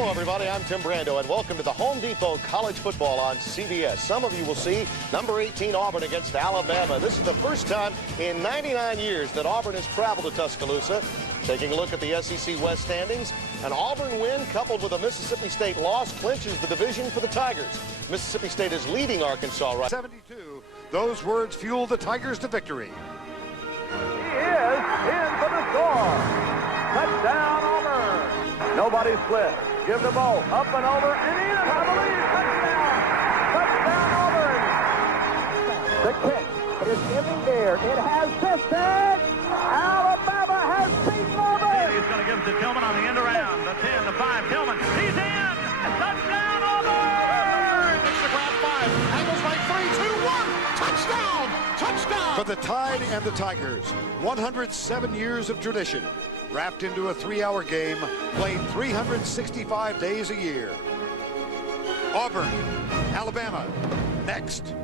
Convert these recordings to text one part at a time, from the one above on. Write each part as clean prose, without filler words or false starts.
Hello, everybody. I'm Tim Brando, and welcome to the Home Depot College Football on CBS. Some of you will see number 18 Auburn against Alabama. This is the first time in 99 years that Auburn has traveled to Tuscaloosa. Taking a look at the SEC West standings, an Auburn win coupled with a Mississippi State loss clinches the division for the Tigers. Mississippi State is leading Arkansas right 72. Those words fuel the Tigers to victory. He is in for the score. Touchdown, Auburn. Nobody split. Give the ball up and over, and in, I believe, touchdown. Touchdown, Auburn. The kick is in the air. It has fisted. Alabama has beaten Auburn. He's going to give it to Tillman on the end around. The 10, the 5, Tillman. He's in. Touchdown, Auburn. It's the ground 5. Angles right 3, 2, 1. Touchdown. Touchdown. For the Tide and the Tigers, 107 years of tradition, wrapped into a 3-hour game, played 365 days a year. Auburn, Alabama, next.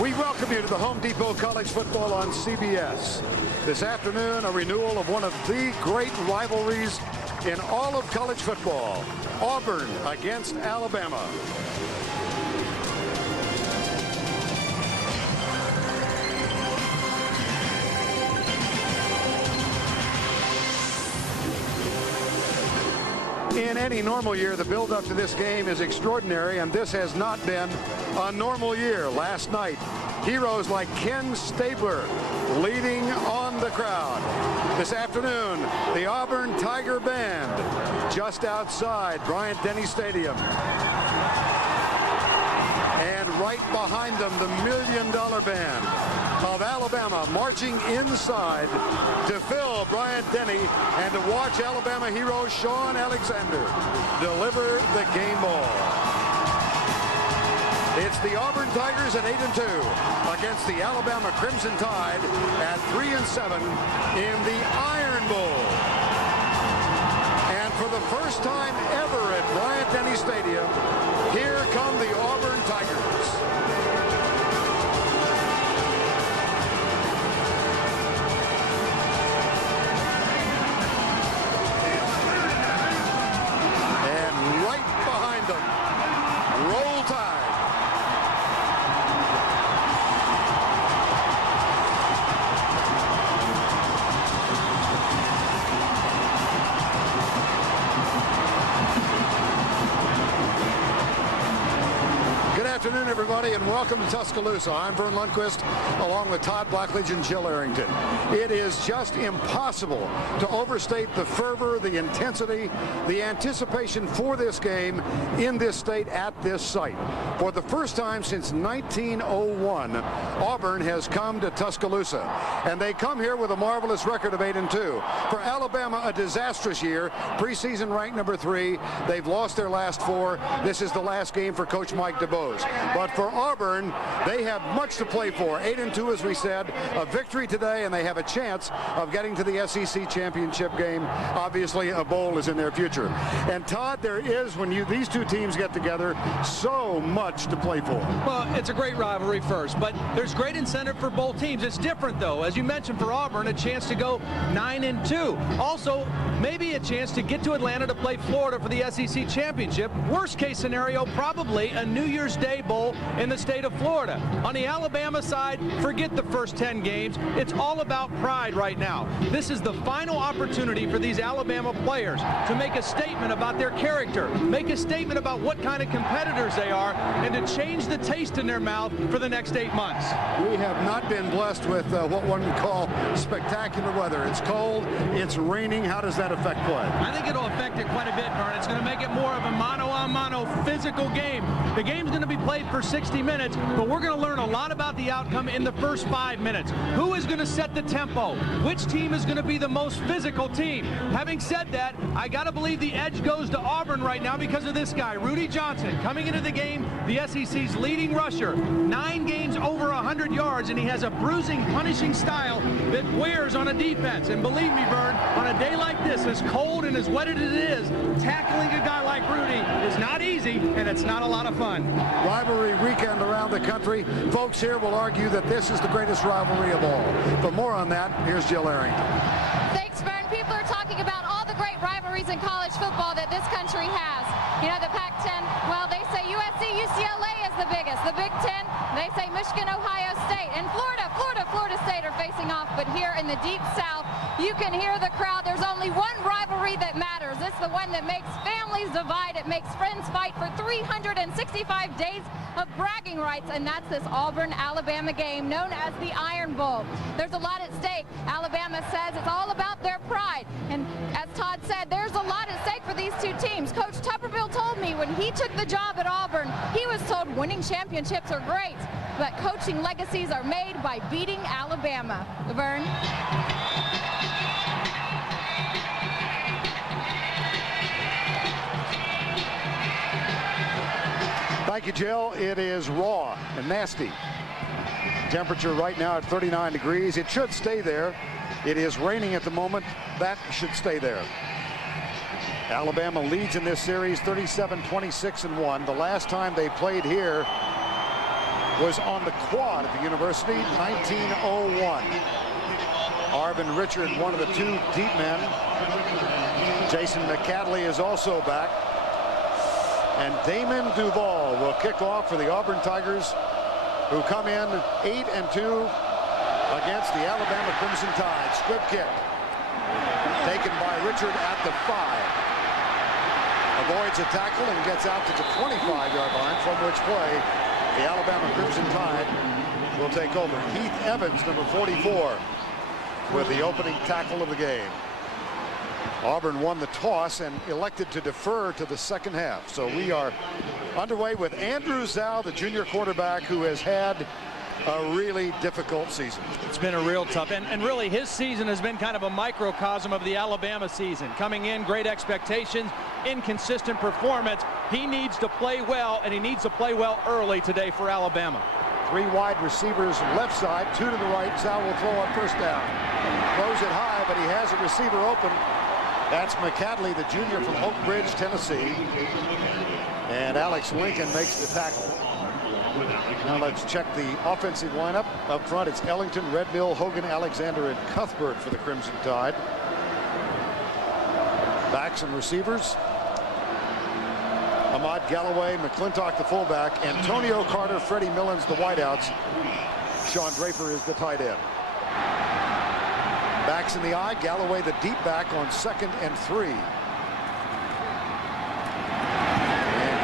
We welcome you to the Home Depot College Football on CBS. This afternoon, a renewal of one of the great rivalries in all of college football. Auburn against Alabama. In any normal year, the build-up to this game is extraordinary, and this has not been a normal year. Last night, heroes like Ken Stabler leading on the crowd. This afternoon, the Auburn Tiger Band just outside Bryant-Denny Stadium. And right behind them, the $1 Million Band of Alabama marching inside to fill Bryant-Denny and to watch Alabama hero Sean Alexander deliver the game ball. It's the Auburn Tigers at 8-2 against the Alabama Crimson Tide at 3-7 in the Iron Bowl. And for the first time ever at Bryant-Denny Stadium, here come the Auburn Tigers. Roll Tide. Good afternoon, everybody, and welcome to Tuscaloosa. I'm Vern Lundquist, along with Todd Blackledge and Jill Arrington. It is just impossible to overstate the fervor, the intensity, the anticipation for this game in this state at this site. For the first time since 1901, Auburn has come to Tuscaloosa, and they come here with a marvelous record of 8-2. For Alabama, a disastrous year, preseason ranked number 3. They've lost their last 4. This is the last game for Coach Mike DeBose. But for Auburn, they have much to play for. 8-2, as we said, a victory today, and they have a chance of getting to the SEC championship game. Obviously, a bowl is in their future. And Todd, there is, when these two teams get together, so much to play for. Well, it's a great rivalry first, but there's great incentive for both teams. It's different, though. As you mentioned, for Auburn, a chance to go 9-2. Also, maybe a chance to get to Atlanta to play Florida for the SEC championship. Worst case scenario, probably a New Year's Day Bowl in the state of Florida. On the Alabama side, forget the first 10 games. It's all about pride right now. This is the final opportunity for these Alabama players to make a statement about their character, make a statement about what kind of competitors they are, and to change the taste in their mouth for the next 8 months. We have not been blessed with what one would call spectacular weather. It's cold, it's raining. How does that affect play? I think it'll affect it quite a bit, Vern. It's going to make it more of a mano-a-mano physical game. The game's going to be played for 60 minutes, but we're going to learn a lot about the outcome in the first 5 minutes. Who is going to set the tempo? Which team is going to be the most physical team? Having said that, I got to believe the edge goes to Auburn right now because of this guy, Rudy Johnson, coming into the game, the SEC's leading rusher. 9 games over 100 yards, and he has a bruising, punishing style that wears on a defense. And believe me, Vern, on a day like this, as cold and as wet as it is, tackling a guy like Rudy is not easy, and it's not a lot of fun. Rivalry weekend around the country. Folks here will argue that this is the greatest rivalry of all. For more on that, here's Jill Arrington. Thanks, Vern. People are talking about all the great rivalries in college football that this country has. You know, the Pac-10, well, they say USC, UCLA is the biggest. The Big Ten, they say Michigan, Ohio State, and Florida State are facing off. But here in the Deep South, you can hear the crowd. There's only one rivalry that matters. It's the one that makes families divide. It makes friends fight for 365 days of bragging rights, and that's this Auburn-Alabama game known as the Iron Bowl. There's a lot at stake. Alabama says it's all about their pride, and as Todd said, there's a lot at stake for these two teams. Coach Tuberville told me when he took the job at Auburn, he was told winning championships are great, but coaching legacies are made by beating Alabama. Vern? Thank you, Jill. It is raw and nasty. Temperature right now at 39 degrees. It should stay there. It is raining at the moment. That should stay there. Alabama leads in this series 37-26-1. The last time they played here was on the quad at the university, 1901. Arvin Richard, one of the two deep men. Jason McCadley is also back. And Damon Duval will kick off for the Auburn Tigers, who come in 8-2 against the Alabama Crimson Tide. Squib kick taken by Richard at the 5. Avoids a tackle and gets out to the 25-yard line, from which play the Alabama Crimson Tide will take over. Heath Evans, number 44, with the opening tackle of the game. Auburn won the toss and elected to defer to the second half. So we are underway with Andrew Zhao, the junior quarterback, who has had a really difficult season. It's been a real tough, and really his season has been kind of a microcosm of the Alabama season. Coming in, great expectations, inconsistent performance. He needs to play well, and he needs to play well early today for Alabama. 3 wide receivers left side, 2 to the right. Zhao will throw on first down. Throws it high, but he has a receiver open. That's McCadley, the junior from Oak Ridge, Tennessee. And Alex Lincoln makes the tackle. Now let's check the offensive lineup. Up front, it's Ellington, Red Mill, Hogan, Alexander, and Cuthbert for the Crimson Tide. Backs and receivers: Ahmad Galloway, McClintock, the fullback, Antonio Carter, Freddie Millins, the wideouts. Sean Draper is the tight end. Backs in the eye, Galloway the deep back on 2nd and 3. And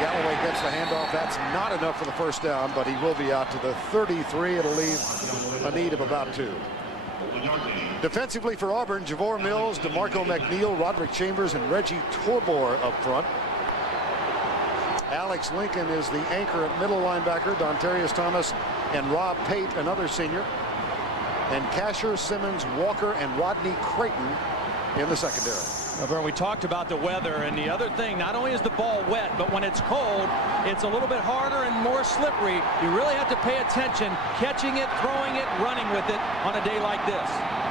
Galloway gets the handoff. That's not enough for the first down, but he will be out to the 33. It'll leave a need of about 2. Defensively for Auburn, Javor Mills, DeMarco McNeil, Roderick Chambers, and Reggie Torbor up front. Alex Lincoln is the anchor at middle linebacker. Dontarius Thomas and Rob Pate, another senior. And Casher, Simmons, Walker, and Rodney Creighton in the secondary. Vern, we talked about the weather, and the other thing, not only is the ball wet, but when it's cold, it's a little bit harder and more slippery. You really have to pay attention, catching it, throwing it, running with it on a day like this.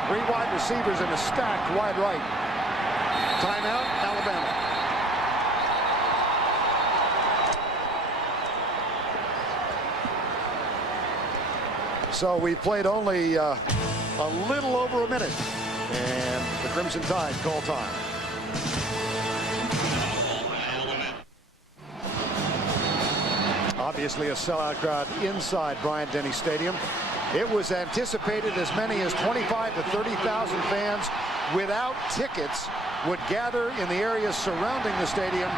3 wide receivers in a stacked wide right. Timeout, Alabama. So we played only a little over a minute, and the Crimson Tide call time. Obviously a sellout crowd inside Bryant-Denny Stadium. It was anticipated as many as 25 to 30,000 fans without tickets would gather in the areas surrounding the stadium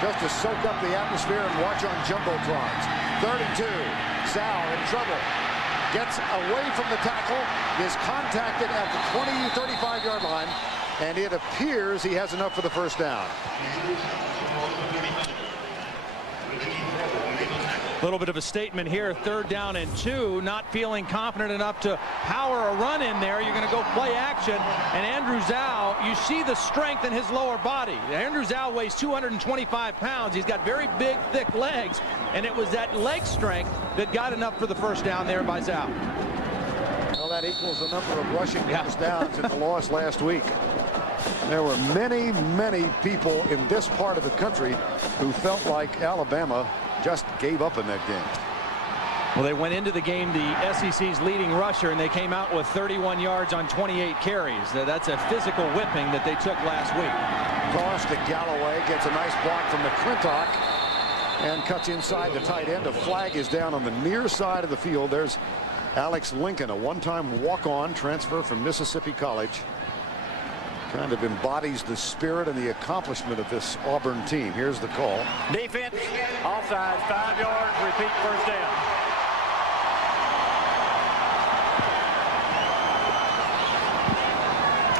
just to soak up the atmosphere and watch on jumbotrons. 3rd and 2. Zhao in trouble. Gets away from the tackle, is contacted at the 35-yard line, and it appears he has enough for the first down. A little bit of a statement here, 3rd down and 2, not feeling confident enough to power a run in there. You're going to go play action, and Andrew Zhao, you see the strength in his lower body. Andrew Zhao weighs 225 pounds. He's got very big, thick legs, and it was that leg strength that got enough for the first down there by Zhao. Well, that equals the number of rushing first downs in the loss last week. There were many, many people in this part of the country who felt like Alabama just gave up in that game. Well, they went into the game the SEC's leading rusher, and they came out with 31 yards on 28 carries. That's a physical whipping that they took last week. Toss to Galloway, gets a nice block from McClintock and cuts inside the tight end. A flag is down on the near side of the field. There's Alex Lincoln, a one-time walk-on transfer from Mississippi College. Kind of embodies the spirit and the accomplishment of this Auburn team. Here's the call. Defense, offside, 5 yards, repeat first down.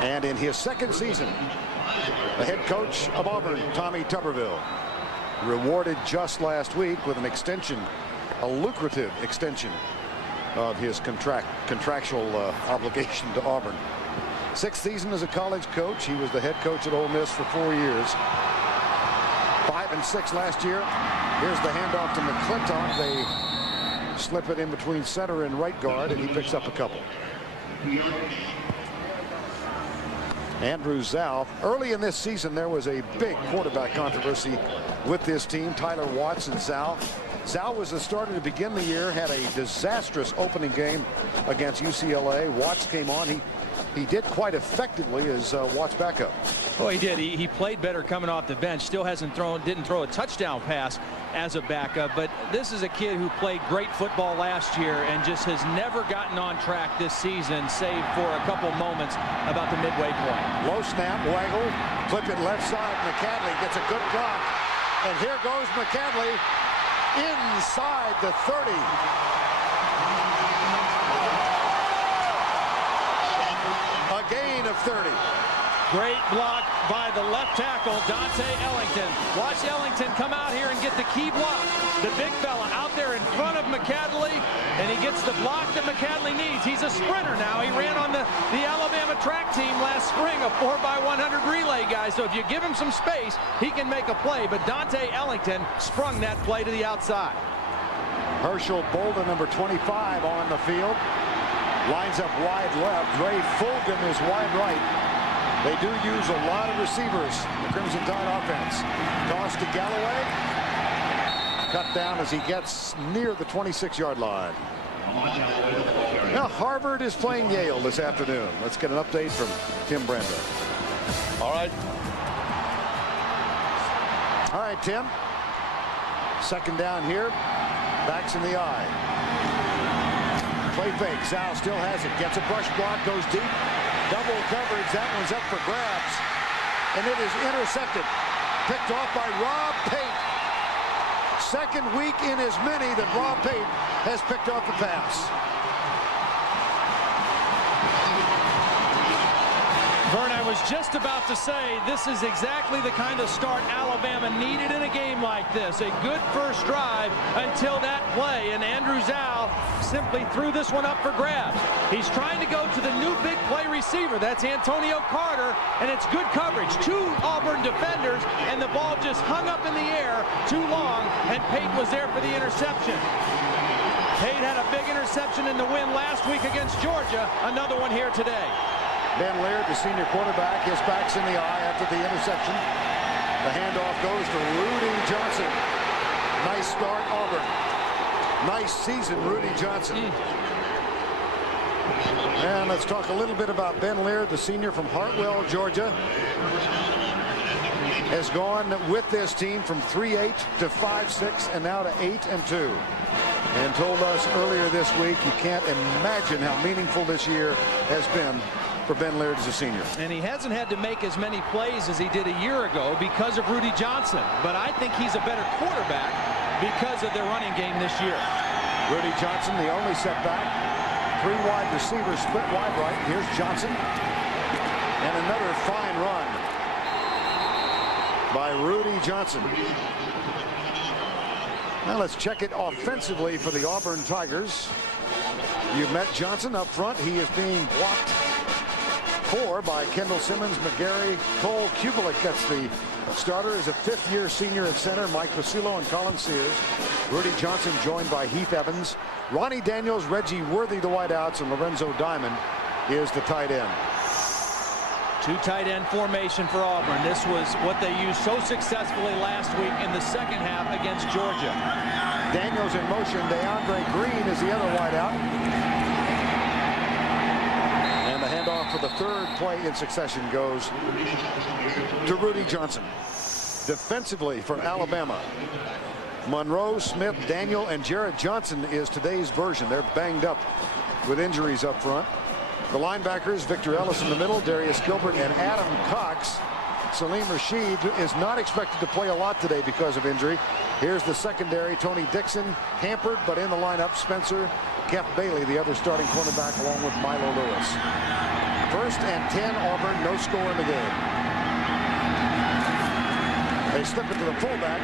And in his second season, the head coach of Auburn, Tommy Tuberville, rewarded just last week with an extension, a lucrative extension of his contractual obligation to Auburn. Sixth season as a college coach. He was the head coach at Ole Miss for 4 years. 5 and 6 last year. Here's the handoff to McClintock. They slip it in between center and right guard, and he picks up a couple. Andrew Zhao. Early in this season, there was a big quarterback controversy with this team. Tyler Watts and Zhao. Zhao was the starter to begin the year, had a disastrous opening game against UCLA. Watts came on. He did quite effectively as Watts' backup. Oh, he did. He played better coming off the bench. Still didn't throw a touchdown pass as a backup. But this is a kid who played great football last year and just has never gotten on track this season, save for a couple moments about the midway point. Low snap, waggle, flip it left side. McCadley gets a good block. And here goes McCadley inside the 30. A gain of 30. Great block by the left tackle, Dante Ellington. Watch Ellington come out here and get the key block. The big fella out there in front of McCadley, and he gets the block that McCadley needs. He's a sprinter now. He ran on the Alabama track team last spring, a 4x100 relay guy. So if you give him some space, he can make a play. But Dante Ellington sprung that play to the outside. Herschel Bolden, number 25, on the field. Lines up wide left. Ray Fulgham is wide right. They do use a lot of receivers, the Crimson Tide offense. Toss to Galloway. Cut down as he gets near the 26-yard line. Now Harvard is playing Yale this afternoon. Let's get an update from Tim Brando. All right, Tim. Second down here. Backs in the eye. Play fake. Zhao still has it. Gets a brush block. Goes deep. Double coverage. That one's up for grabs. And it is intercepted. Picked off by Rob Pate. Second week in as many that Rob Pate has picked off the pass. Vern, I was just about to say this is exactly the kind of start Alabama needed in a game like this. A good first drive until that play, and Andrew Zhao simply threw this one up for grabs. He's trying to go to the new big play receiver. That's Antonio Carter, and it's good coverage. 2 Auburn defenders, and the ball just hung up in the air too long, and Pate was there for the interception. Pate had a big interception in the win last week against Georgia. Another one here today. Ben Laird, the senior quarterback, his back's in the eye after the interception. The handoff goes to Rudy Johnson. Nice start, Auburn. Nice season, Rudy Johnson. And let's talk a little bit about Ben Laird, the senior from Hartwell, Georgia. Has gone with this team from 3-8 to 5-6 and now to 8-2. And told us earlier this week he can't imagine how meaningful this year has been for Ben Laird as a senior. And he hasn't had to make as many plays as he did a year ago because of Rudy Johnson. But I think he's a better quarterback because of their running game this year. Rudy Johnson, the only setback. 3 wide receivers split wide right. Here's Johnson. And another fine run by Rudy Johnson. Now let's check it offensively for the Auburn Tigers. You've met Johnson up front. He is being blocked for by Kendall Simmons, McGarry, Cole Kubelik gets the starter as a 5th-year senior at center. Mike Pasillo and Colin Sears. Rudy Johnson joined by Heath Evans. Ronnie Daniels, Reggie Worthy, the wideouts, and Lorenzo Diamond is the tight end. Two tight end formation for Auburn. This was what they used so successfully last week in the second half against Georgia. Daniels in motion. DeAndre Green is the other wideout. And the handoff for the third play in succession goes to Rudy Johnson. Defensively for Alabama, Monroe, Smith, Daniel, and Jared Johnson is today's version. They're banged up with injuries up front. The linebackers, Victor Ellis in the middle, Darius Gilbert, and Adam Cox. Salim Rashid is not expected to play a lot today because of injury. Here's the secondary, Tony Dixon, hampered, but in the lineup, Spencer Kef Bailey, the other starting cornerback, along with Milo Lewis. 1st and 10, Auburn, no score in the game. They slip it to the fullback,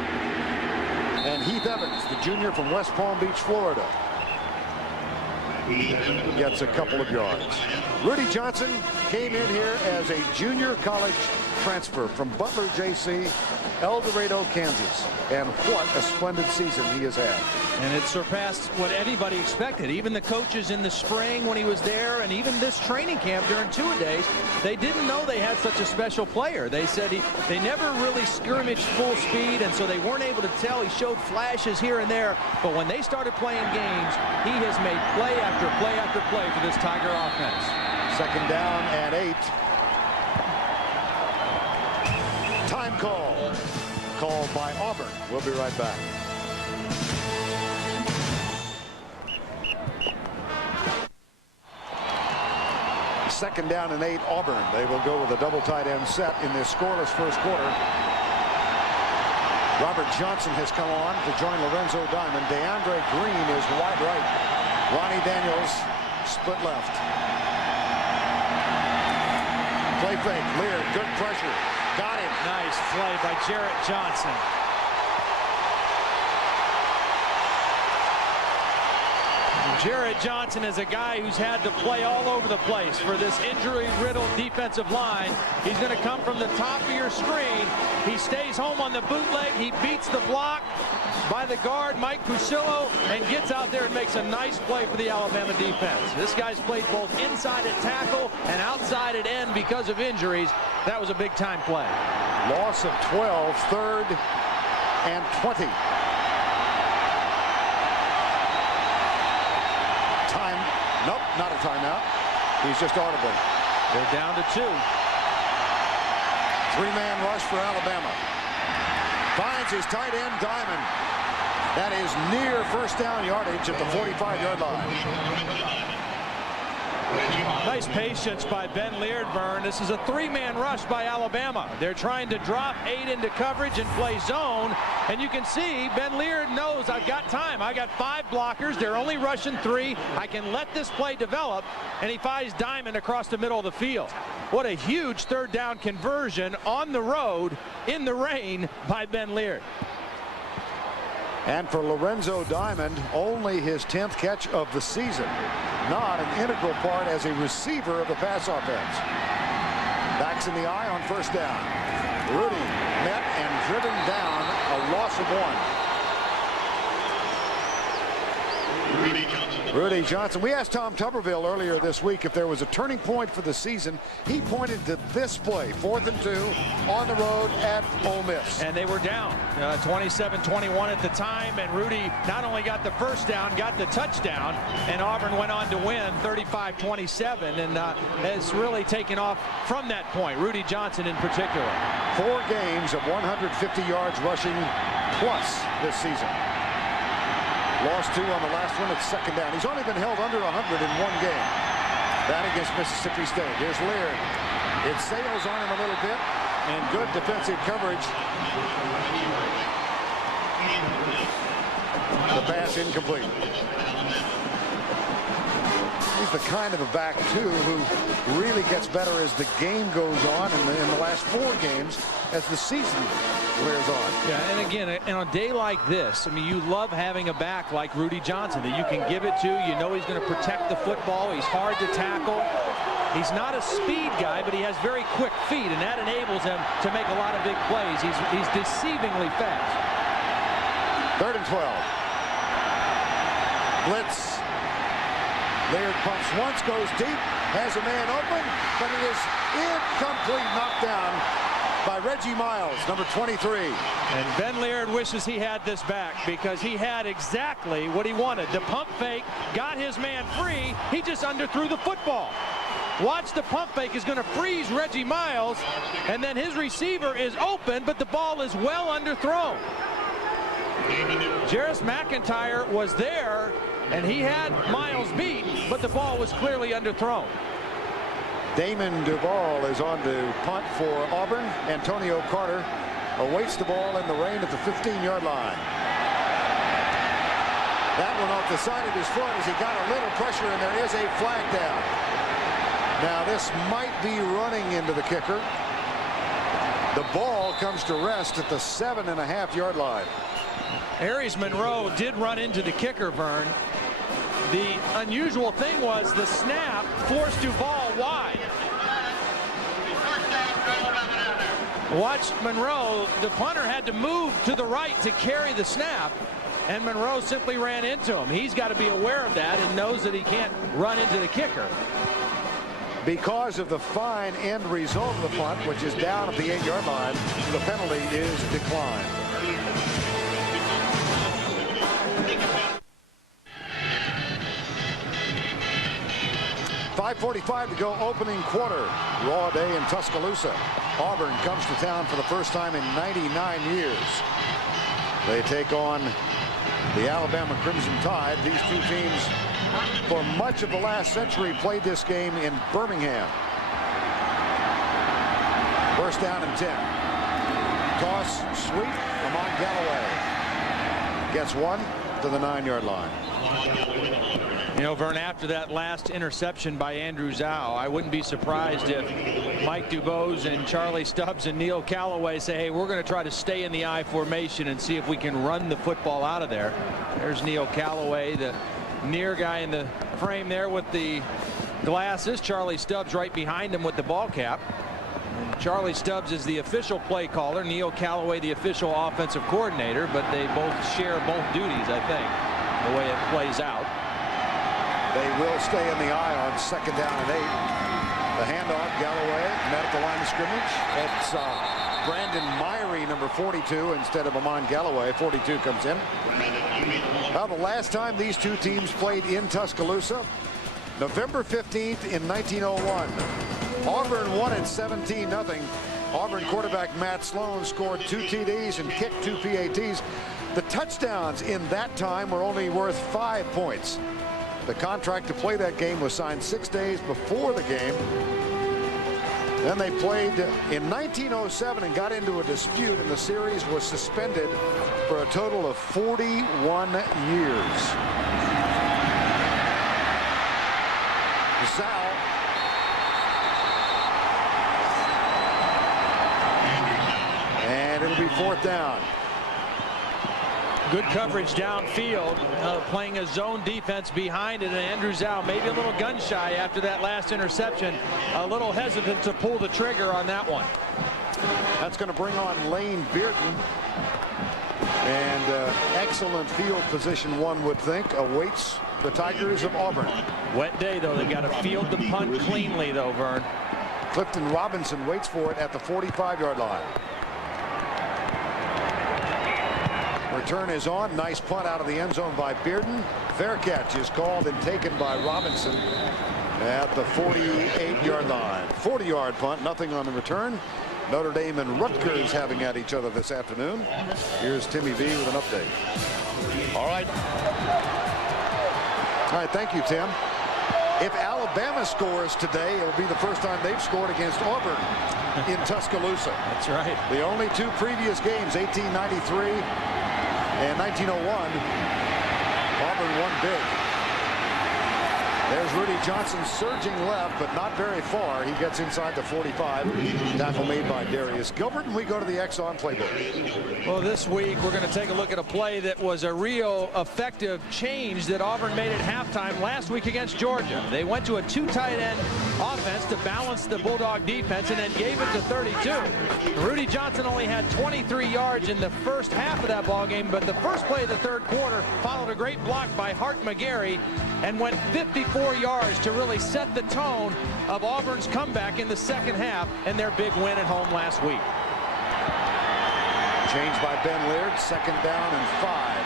and Heath Evans, the junior from West Palm Beach, Florida, gets a couple of yards. Rudy Johnson came in here as a junior college transfer from Butler JC, El Dorado, Kansas. And what a splendid season he has had. And it surpassed what anybody expected. Even the coaches in the spring when he was there, and even this training camp during two-a-days, they didn't know they had such a special player. They said they never really scrimmaged full speed, and so they weren't able to tell. He showed flashes here and there, but when they started playing games, he has made play after play after play for this Tiger offense. 2nd down and 8. Time call. Called by Auburn. We'll be right back. Second down and 8, Auburn. They will go with a double tight end set in this scoreless first quarter. Robert Johnson has come on to join Lorenzo Diamond. DeAndre Green is wide right. Ronnie Daniels split left. Play fake. Lear, good pressure. Got him. Nice play by Jarrett Johnson. Jarrett Johnson is a guy who's had to play all over the place for this injury-riddled defensive line. He's going to come from the top of your screen. He stays home on the bootleg. He beats the block by the guard, Mike Fusillo, and gets out there and makes a nice play for the Alabama defense. This guy's played both inside at tackle and outside at end because of injuries. That was a big-time play. Loss of 12, 3rd and 20. Nope, not a timeout. He's just audible. They're down to 2. 3-man rush for Alabama. Finds his tight end, Diamond. That is near first down yardage at the 45-yard line. Nice patience by Ben Leardburn. This is a 3-man rush by Alabama. They're trying to drop 8 into coverage and play zone. And you can see Ben Leard knows I've got time. I got 5 blockers. They're only rushing 3. I can let this play develop. And he finds Diamond across the middle of the field. What a huge 3rd down conversion on the road in the rain by Ben Leard. And for Lorenzo Diamond, only his 10th catch of the season. Not an integral part as a receiver of the pass offense. Backs in the eye on first down. Rudy met and driven down, a loss of 1. Rudy Johnson. We asked Tom Tuberville earlier this week if there was a turning point for the season. He pointed to this play, 4th and 2 on the road at Ole Miss. And they were down 27-21 at the time, and Rudy not only got the first down, got the touchdown, and Auburn went on to win 35-27, and has really taken off from that point, Rudy Johnson in particular. 4 games of 150 yards rushing plus this season. Lost 2 on the last one at 2nd down. He's only been held under 100 in 1 game. That against Mississippi State. Here's Lear. It sails on him a little bit, and good defensive coverage. The pass incomplete. He's the kind of a back, too, who really gets better as the game goes on in the last 4 games as the season wears on. Yeah, and again, on a day like this, I mean, you love having a back like Rudy Johnson that you can give it to. You know he's going to protect the football. He's hard to tackle. He's not a speed guy, but he has very quick feet, and that enables him to make a lot of big plays. He's deceivingly fast. 3rd and 12. Blitz. Laird pumps once, goes deep, has a man open, but it is incomplete, knocked down by Reggie Miles, number 23. And Ben Laird wishes he had this back, because he had exactly what he wanted. The pump fake got his man free. He just underthrew the football. Watch, the pump fake is going to freeze Reggie Miles, and then his receiver is open, but the ball is well underthrown. Jarris McIntyre was there, and he had Miles beat, but the ball was clearly underthrown. Damon Duval is on to punt for Auburn. Antonio Carter awaits the ball in the rain at the 15-yard line. That one off the side of his foot as he got a little pressure, and there is a flag down. Now this might be running into the kicker. The ball comes to rest at the 7.5-yard line. Aries Monroe did run into the kicker, Vern. The unusual thing was the snap forced Duval wide. Watch Monroe, the punter had to move to the right to carry the snap, and Monroe simply ran into him. He's got to be aware of that and knows that he can't run into the kicker. Because of the fine end result of the punt, which is down at the 8-yard line, the penalty is declined. .5:45 to go, opening quarter. Raw day in Tuscaloosa. Auburn comes to town for the first time in 99 years. They take on the Alabama Crimson Tide. These two teams, for much of the last century, played this game in Birmingham. First down and 10. Toss, sweep, Amon Galloway gets one to the 9-yard line. You know, Vern, after that last interception by Andrew Zhao, I wouldn't be surprised if Mike Dubose and Charlie Stubbs and Neil Callaway say, hey, we're going to try to stay in the I formation and see if we can run the football out of there. There's Neil Callaway, the near guy in the frame there with the glasses. Charlie Stubbs right behind him with the ball cap. And Charlie Stubbs is the official play caller. Neil Callaway the official offensive coordinator, but they both share both duties, I think, the way it plays out. They will stay in the eye on 2nd down and 8. The handoff, Galloway met at the line of scrimmage. It's Brandon Myrie, number 42, instead of Amon Galloway. 42 comes in. Now, the last time these two teams played in Tuscaloosa, November 15th in 1901. Auburn won at 17-0. Auburn quarterback Matt Sloan scored 2 TDs and kicked 2 PATs. The touchdowns in that time were only worth 5 points. The contract to play that game was signed 6 days before the game. Then they played in 1907 and got into a dispute, and the series was suspended for a total of 41 years. Zhao. And it'll be 4th down. Good coverage downfield, playing a zone defense behind it, and Andrew Zhao maybe a little gun shy after that last interception, a little hesitant to pull the trigger on that one. That's going to bring on Lane Bearden, and excellent field position, one would think, awaits the Tigers of Auburn. Wet day, though. They've got to field the punt cleanly, though, Vern. Clifton Robinson waits for it at the 45-yard line. Return is on. Nice punt out of the end zone by Bearden. Fair catch is called and taken by Robinson at the 48-yard line. 40-yard punt, nothing on the return. Notre Dame and Rutgers having at each other this afternoon. Here's Timmy V with an update. All right. All right, thank you, Tim. If Alabama scores today, it'll be the first time they've scored against Auburn in Tuscaloosa. That's right. The only 2 previous games, 1893 and 1901, Auburn won big. There's Rudy Johnson surging left, but not very far. He gets inside the 45. Tackle made by Darius Gilbert, and we go to the Exxon playbook. Well, this week we're going to take a look at a play that was a real effective change that Auburn made at halftime last week against Georgia. They went to a 2 tight end offense. offense to balance the Bulldog defense and then gave it to 32. Rudy Johnson only had 23 yards in the first half of that ball game, but the first play of the third quarter followed a great block by Hart McGarry and went 54 yards to really set the tone of Auburn's comeback in the second half and their big win at home last week. Change by Ben Laird, 2nd down and 5.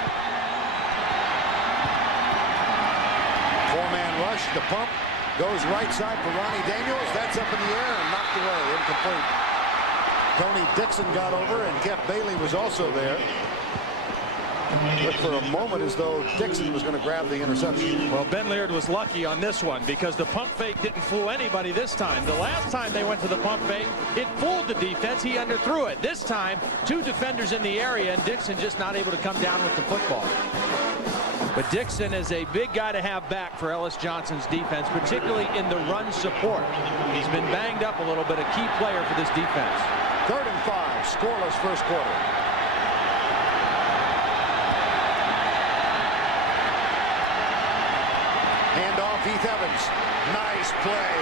4-man rush, the pump, goes right side for Ronnie Daniels. That's up in the air and knocked away, incomplete. Tony Dixon got over, and Kev Bailey was also there. Looked for a moment as though Dixon was going to grab the interception. Well, Ben Laird was lucky on this one because the pump fake didn't fool anybody this time. The last time they went to the pump fake, it fooled the defense. He underthrew it. This time, 2 defenders in the area, and Dixon just not able to come down with the football. But Dixon is a big guy to have back for Ellis Johnson's defense, particularly in the run support. He's been banged up a little bit, a key player for this defense. 3rd and 5, scoreless first quarter. Handoff, Heath Evans. Nice play.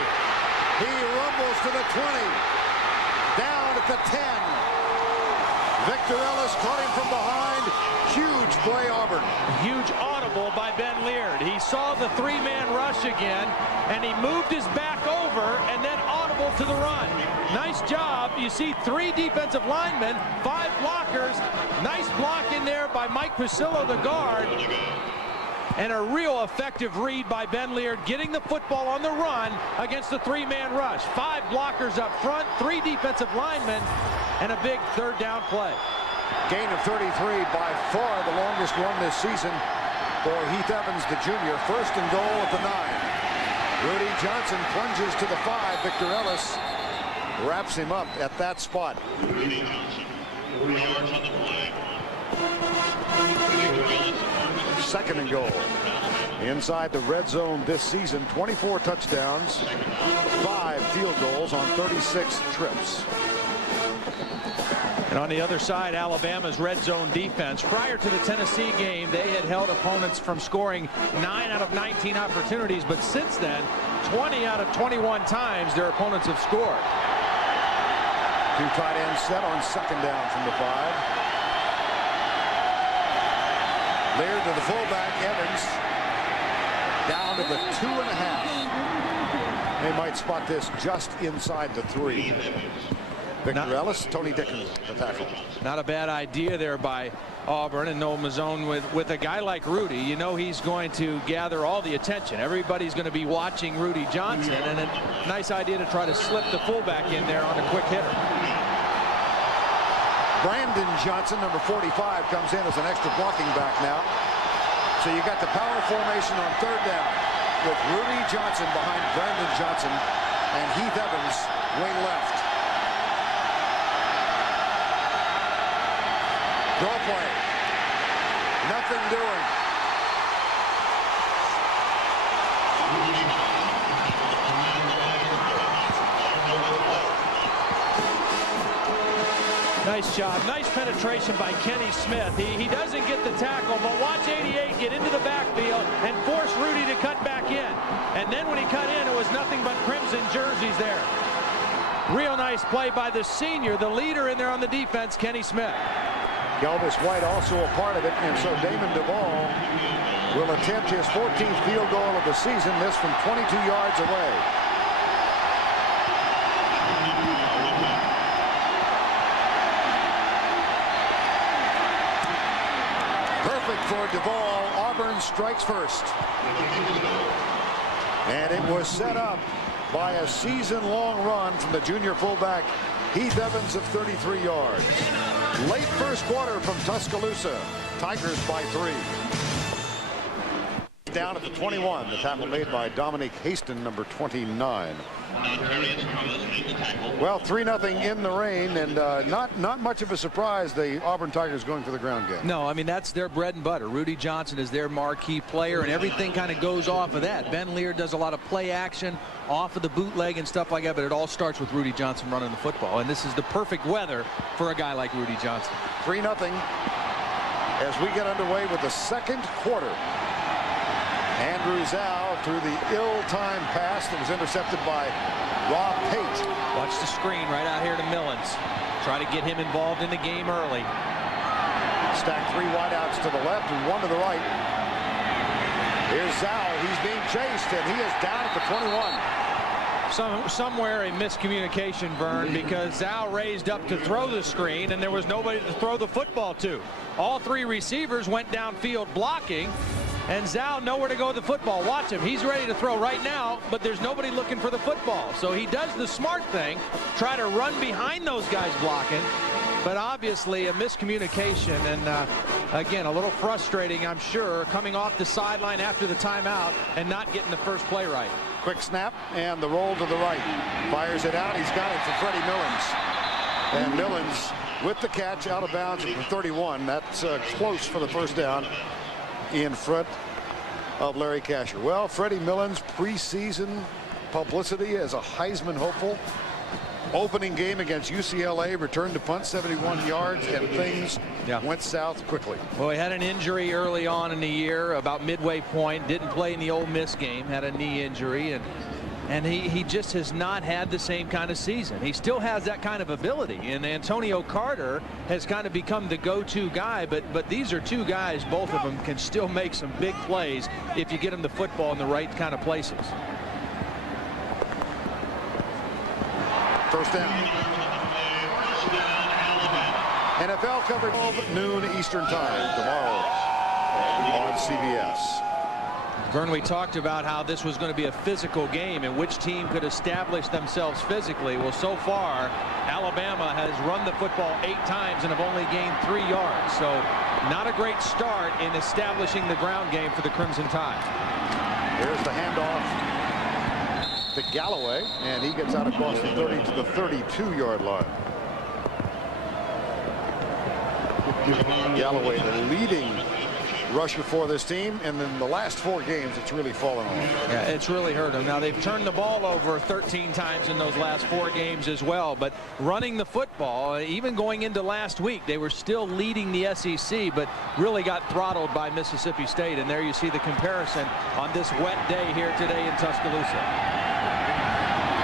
He rumbles to the 20. Down at the 10. Victor Ellis caught him from behind. Huge play, Auburn. Huge audible by Ben Laird. He saw the 3-man rush again, and he moved his back over and then audible to the run. Nice job. You see 3 defensive linemen, 5 blockers. Nice block in there by Mike Pasillo, the guard. And a real effective read by Ben Laird, getting the football on the run against the 3-man rush. 5 blockers up front, 3 defensive linemen, and a big 3rd down play. Gain of 33, by far the longest run this season for Heath Evans, the junior. 1st and goal at the 9. Rudy Johnson plunges to the 5. Victor Ellis wraps him up at that spot. Rudy Johnson, 4 yards on the play. Victor Ellis. 2nd and goal. Inside the red zone this season, 24 touchdowns, 5 field goals on 36 trips. And on the other side, Alabama's red zone defense. Prior to the Tennessee game, they had held opponents from scoring 9 out of 19 opportunities, but since then, 20 out of 21 times their opponents have scored. 2 tight ends set on 2nd down from the 5. Laird to the fullback, Evans, down to the 2.5. They might spot this just inside the 3. Victor Ellis, Tony Dixon, the tackle. Not a bad idea there by Auburn, and Noel Mazzone with a guy like Rudy. You know he's going to gather all the attention. Everybody's going to be watching Rudy Johnson, and a nice idea to try to slip the fullback in there on a quick hitter. Brandon Johnson, number 45, comes in as an extra blocking back now. So you got the power formation on 3rd down with Rudy Johnson behind Brandon Johnson and Heath Evans way left. Throw play. Nothing doing. Nice job. Nice penetration by Kenny Smith. He doesn't get the tackle, but watch 88 get into the backfield and force Rudy to cut back in. And then when he cut in, it was nothing but crimson jerseys there. Real nice play by the senior, the leader in there on the defense, Kenny Smith. Galvis White also a part of it, and so Damon Duvall will attempt his 14th field goal of the season, this from 22 yards away. Perfect for Duvall. Auburn strikes first. And it was set up by a season-long run from the junior fullback Heath Evans of 33 yards. Late first quarter from Tuscaloosa. Tigers by 3. Down at the 21. The tackle made by Dominic Haston, number 29. Well, 3-0 in the rain, and not much of a surprise the Auburn Tigers going for the ground game. No, I mean, that's their bread and butter. Rudy Johnson is their marquee player, and everything kind of goes off of that. Ben Laird does a lot of play action off of the bootleg and stuff like that, but it all starts with Rudy Johnson running the football, and this is the perfect weather for a guy like Rudy Johnson. 3-0 as we get underway with the second quarter. Andrew Zhao threw the ill-timed pass that was intercepted by Rob Pate. Watch the screen right out here to Millens. Try to get him involved in the game early. Stack 3 wideouts to the left and 1 to the right. Here's Zhao. He's being chased, and he is down at the 21. Somewhere a miscommunication, Vern, because Zhao raised up to throw the screen, and there was nobody to throw the football to. All 3 receivers went downfield blocking, and Zhao nowhere to go with the football. Watch him. He's ready to throw right now, but there's nobody looking for the football. So he does the smart thing, try to run behind those guys blocking, but obviously a miscommunication, and again, a little frustrating, I'm sure, coming off the sideline after the timeout and not getting the first play right. Quick snap and the roll to the right. Fires it out. He's got it for Freddie Millens. And Millens with the catch out of bounds at the 31. That's close for the first down in front of Larry Casher. Well, Freddie Millens, preseason publicity as a Heisman hopeful. Opening game against UCLA, returned to punt 71 yards, and things went south quickly. Well, he had an injury early on in the year, about midway point. Didn't play in the Ole Miss game, had a knee injury, and he just has not had the same kind of season. He still has that kind of ability, and Antonio Carter has kind of become the go-to guy, but these are 2 guys, both of them can still make some big plays if you get them the football in the right kind of places. First down. NFL coverage 12 noon Eastern time tomorrow on CBS. Vern, we talked about how this was going to be a physical game and which team could establish themselves physically. Well, so far, Alabama has run the football 8 times and have only gained 3 yards. So not a great start in establishing the ground game for the Crimson Tide. Here's the handoff to Galloway, and he gets out across the 30 to the 32-yard line. Galloway, the leading rusher for this team, and in the last 4 games it's really fallen off. Yeah, it's really hurt them. Now they've turned the ball over 13 times in those last 4 games as well, but running the football, even going into last week, they were still leading the SEC, but really got throttled by Mississippi State. And there you see the comparison on this wet day here today in Tuscaloosa.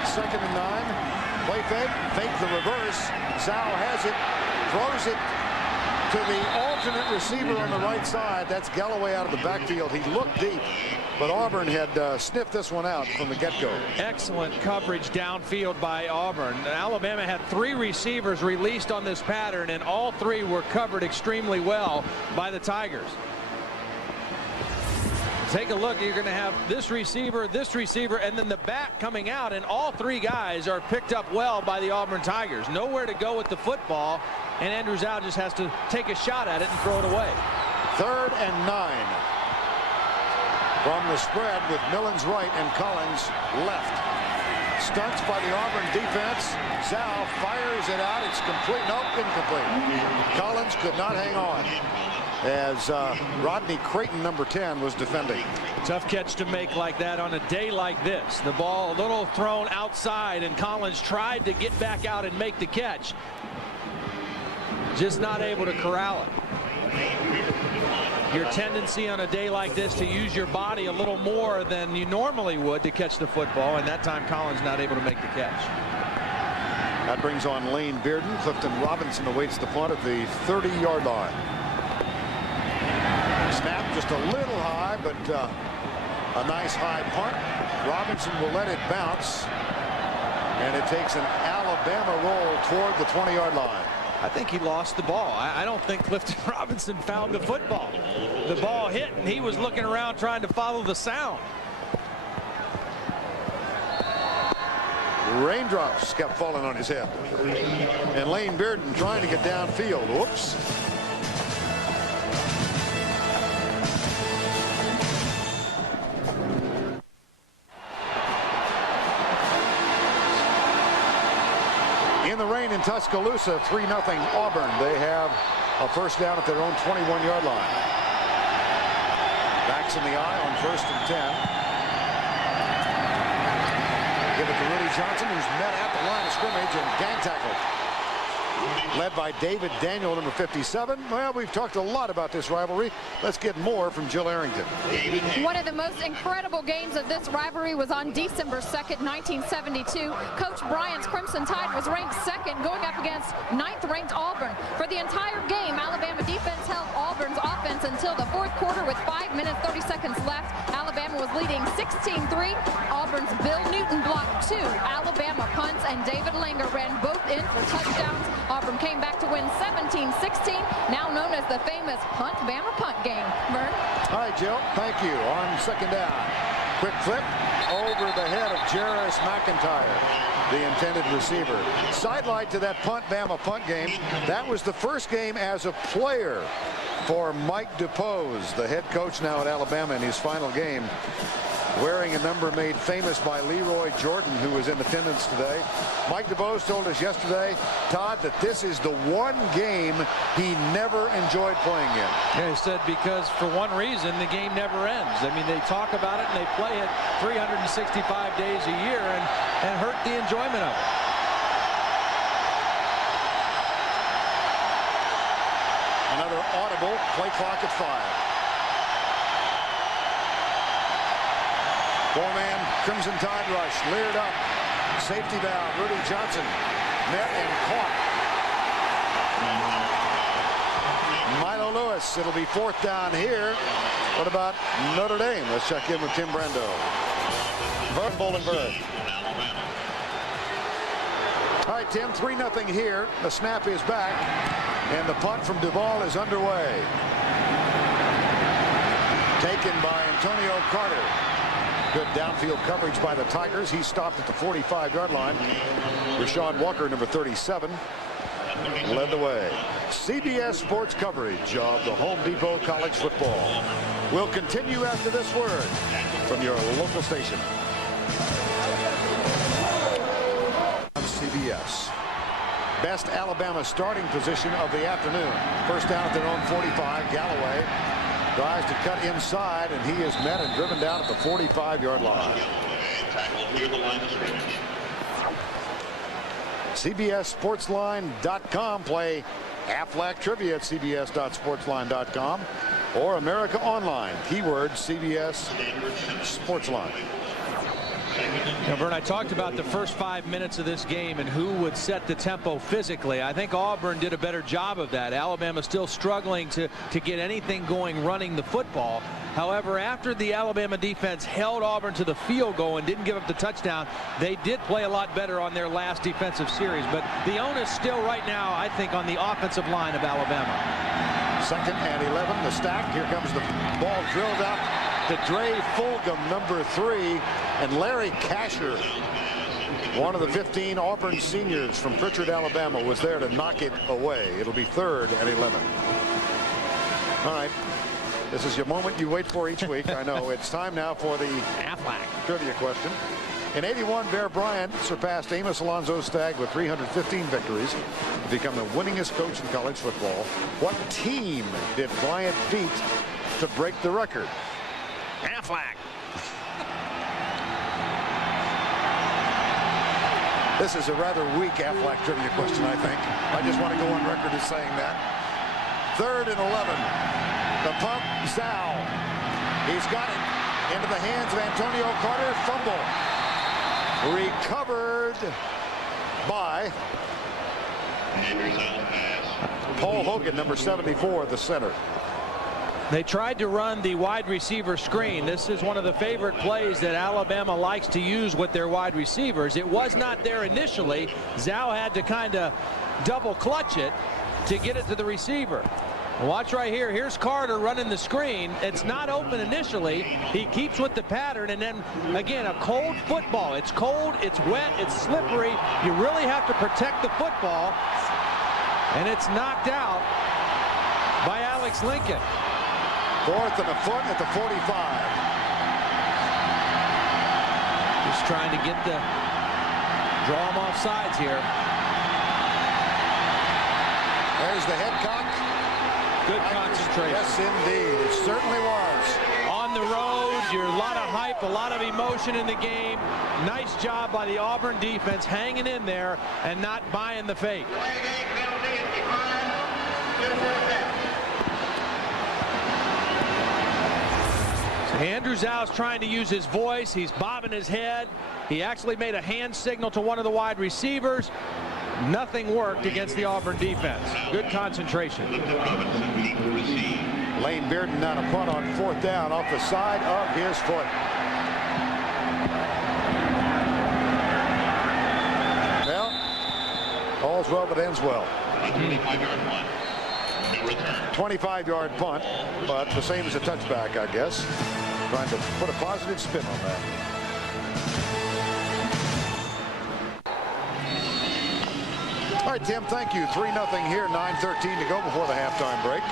2nd and 9. Play fake the reverse. Zhao has it, throws it to the alternate receiver on the right side. That's Galloway out of the backfield. He looked deep, but Auburn had sniffed this one out from the get-go. Excellent coverage downfield by Auburn. Alabama had 3 receivers released on this pattern, and all 3 were covered extremely well by the Tigers. Take a look. You're going to have this receiver, and then the back coming out, and all 3 guys are picked up well by the Auburn Tigers. Nowhere to go with the football, and Andrew Zhao just has to take a shot at it and throw it away. 3rd and 9 from the spread with Millens right and Collins left. Stunts by the Auburn defense. Zhao fires it out. It's complete. Nope, incomplete. Collins could not hang on as Rodney Creighton, number 10, was defending. Tough catch to make like that on a day like this. The ball a little thrown outside, and Collins tried to get back out and make the catch. Just not able to corral it. Your tendency on a day like this to use your body a little more than you normally would to catch the football, and that time Collins not able to make the catch. That brings on Lane Bearden. Clifton Robinson awaits the punt at the 30-yard line. Snap just a little high, but a nice high punt. Robinson will let it bounce, and it takes an Alabama roll toward the 20-yard line. I think he lost the ball. I don't think Clifton Robinson found the football. The ball hit, and he was looking around trying to follow the sound. Raindrops kept falling on his head. And Lane Bearden trying to get downfield. Whoops. In the rain in Tuscaloosa, 3-0 Auburn. They have a first down at their own 21-yard line. Backs in the eye on 1st and 10. Give it to Rudy Johnson, who's met at the line of scrimmage and gang tackled. led by David Daniel, number 57. Well, we've talked a lot about this rivalry. Let's get more from Jill Arrington. One of the most incredible games of this rivalry was on December 2nd, 1972. Coach Bryant's Crimson Tide was ranked second, going up against 9th-ranked Auburn. For the entire game, Alabama defense held Auburn's offense until the fourth quarter with 5 minutes, 30 seconds left. Alabama was leading 16-3. Auburn's Bill Newton blocked 2 Alabama punts, and David Langer ran both in for touchdowns. Auburn came back to win 17-16, now known as the famous Punt-Bama punt game. Vern? All right, Jill, thank you. On second down, quick flip over the head of Jarris McIntyre, the intended receiver. Sidelight to that Punt-Bama punt game. That was the first game as a player for Mike DePose, the head coach now at Alabama, in his final game, wearing a number made famous by Leroy Jordan, who was in attendance today. Mike DePose told us yesterday, Todd, that this is the one game he never enjoyed playing in. Yeah, he said because for one reason, the game never ends. I mean, they talk about it and they play it 365 days a year and hurt the enjoyment of it. Another audible play clock at 5. Four-man Crimson Tide rush, leered up. Safety valve, Rudy Johnson met and caught. Milo Lewis, it'll be fourth down here. What about Notre Dame? Let's check in with Tim Brando. Vern Bolenberg. All right, Tim, 3-0 here. The snap is back, and the punt from Duval is underway. Taken by Antonio Carter. Good downfield coverage by the Tigers. He stopped at the 45-yard line. Rashawn Walker, number 37, led the way. CBS Sports coverage of the Home Depot College football will continue after this word from your local station. On CBS. Best Alabama starting position of the afternoon. First down at their own 45. Galloway tries to cut inside, and he is met and driven down at the 45-yard line. CBSSportsline.com. Play Aflac Trivia at CBS.sportsline.com or America Online. Keyword CBS Sportsline. Now, Vern, I talked about the first 5 minutes of this game and who would set the tempo physically. I think Auburn did a better job of that. Alabama still struggling to get anything going running the football. However, after the Alabama defense held Auburn to the field goal and didn't give up the touchdown, they did play a lot better on their last defensive series. But the onus still right now, I think, on the offensive line of Alabama. 2nd and 11. The stack. Here comes the ball drilled out to Dre Fulgham, number 3, and Larry Casher, one of the 15 Auburn seniors from Pritchard, Alabama, was there to knock it away. It'll be 3rd and 11. All right. This is your moment you wait for each week. I know. It's time now for the Aflac trivia question. In 81, Bear Bryant surpassed Amos Alonzo Stagg with 315 victories to become the winningest coach in college football. What team did Bryant beat to break the record? Aflac. This is a rather weak Aflac trivia question, I think. I just want to go on record as saying that. 3rd and 11. The pump, Zal. He's got it into the hands of Antonio Carter. Fumble. Recovered by Paul Hogan, number 74, the center. They tried to run the wide receiver screen. This is one of the favorite plays that Alabama likes to use with their wide receivers. It was not there initially. Zhao had to kind of double clutch it to get it to the receiver. Watch right here. Here's Carter running the screen. It's not open initially. He keeps with the pattern, and then again, a cold football. It's cold, it's wet, it's slippery. You really have to protect the football, and it's knocked out by Alex Lincoln. 4th and a foot at the 45. Just trying to draw him off sides here. There's the head cock. Good concentration. Yes, indeed. It certainly was. On the road, a lot of hype, a lot of emotion in the game. Nice job by the Auburn defense hanging in there and not buying the fake. Andrew Zau's trying to use his voice. He's bobbing his head. He actually made a hand signal to one of the wide receivers. Nothing worked against the Auburn defense. Good concentration. Lane Bearden on a punt on 4th down off the side of his foot. Well, all's well that ends well. 25-yard punt, but the same as a touchback, I guess. Trying to put a positive spin on that. All right, Tim, thank you. 3-0 here, 9:13 to go before the halftime break.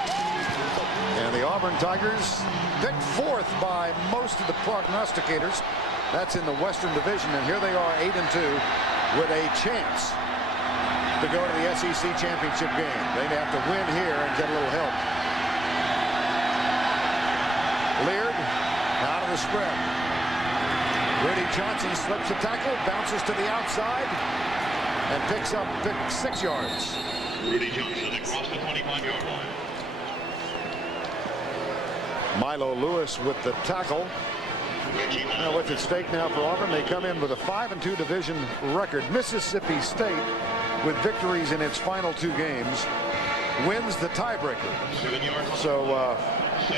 And the Auburn Tigers picked 4th by most of the prognosticators. That's in the Western Division, and here they are 8-2 with a chance to go to the SEC championship game. They'd have to win here and get a little help. Leard out of the spread. Rudy Johnson slips a tackle, bounces to the outside, and picks up 6 yards. Rudy Johnson across the 25-yard line. Milo Lewis with the tackle. Now what's at stake now for Auburn? They come in with a 5-2 division record. Mississippi State, with victories in its final 2 games, wins the tiebreaker. So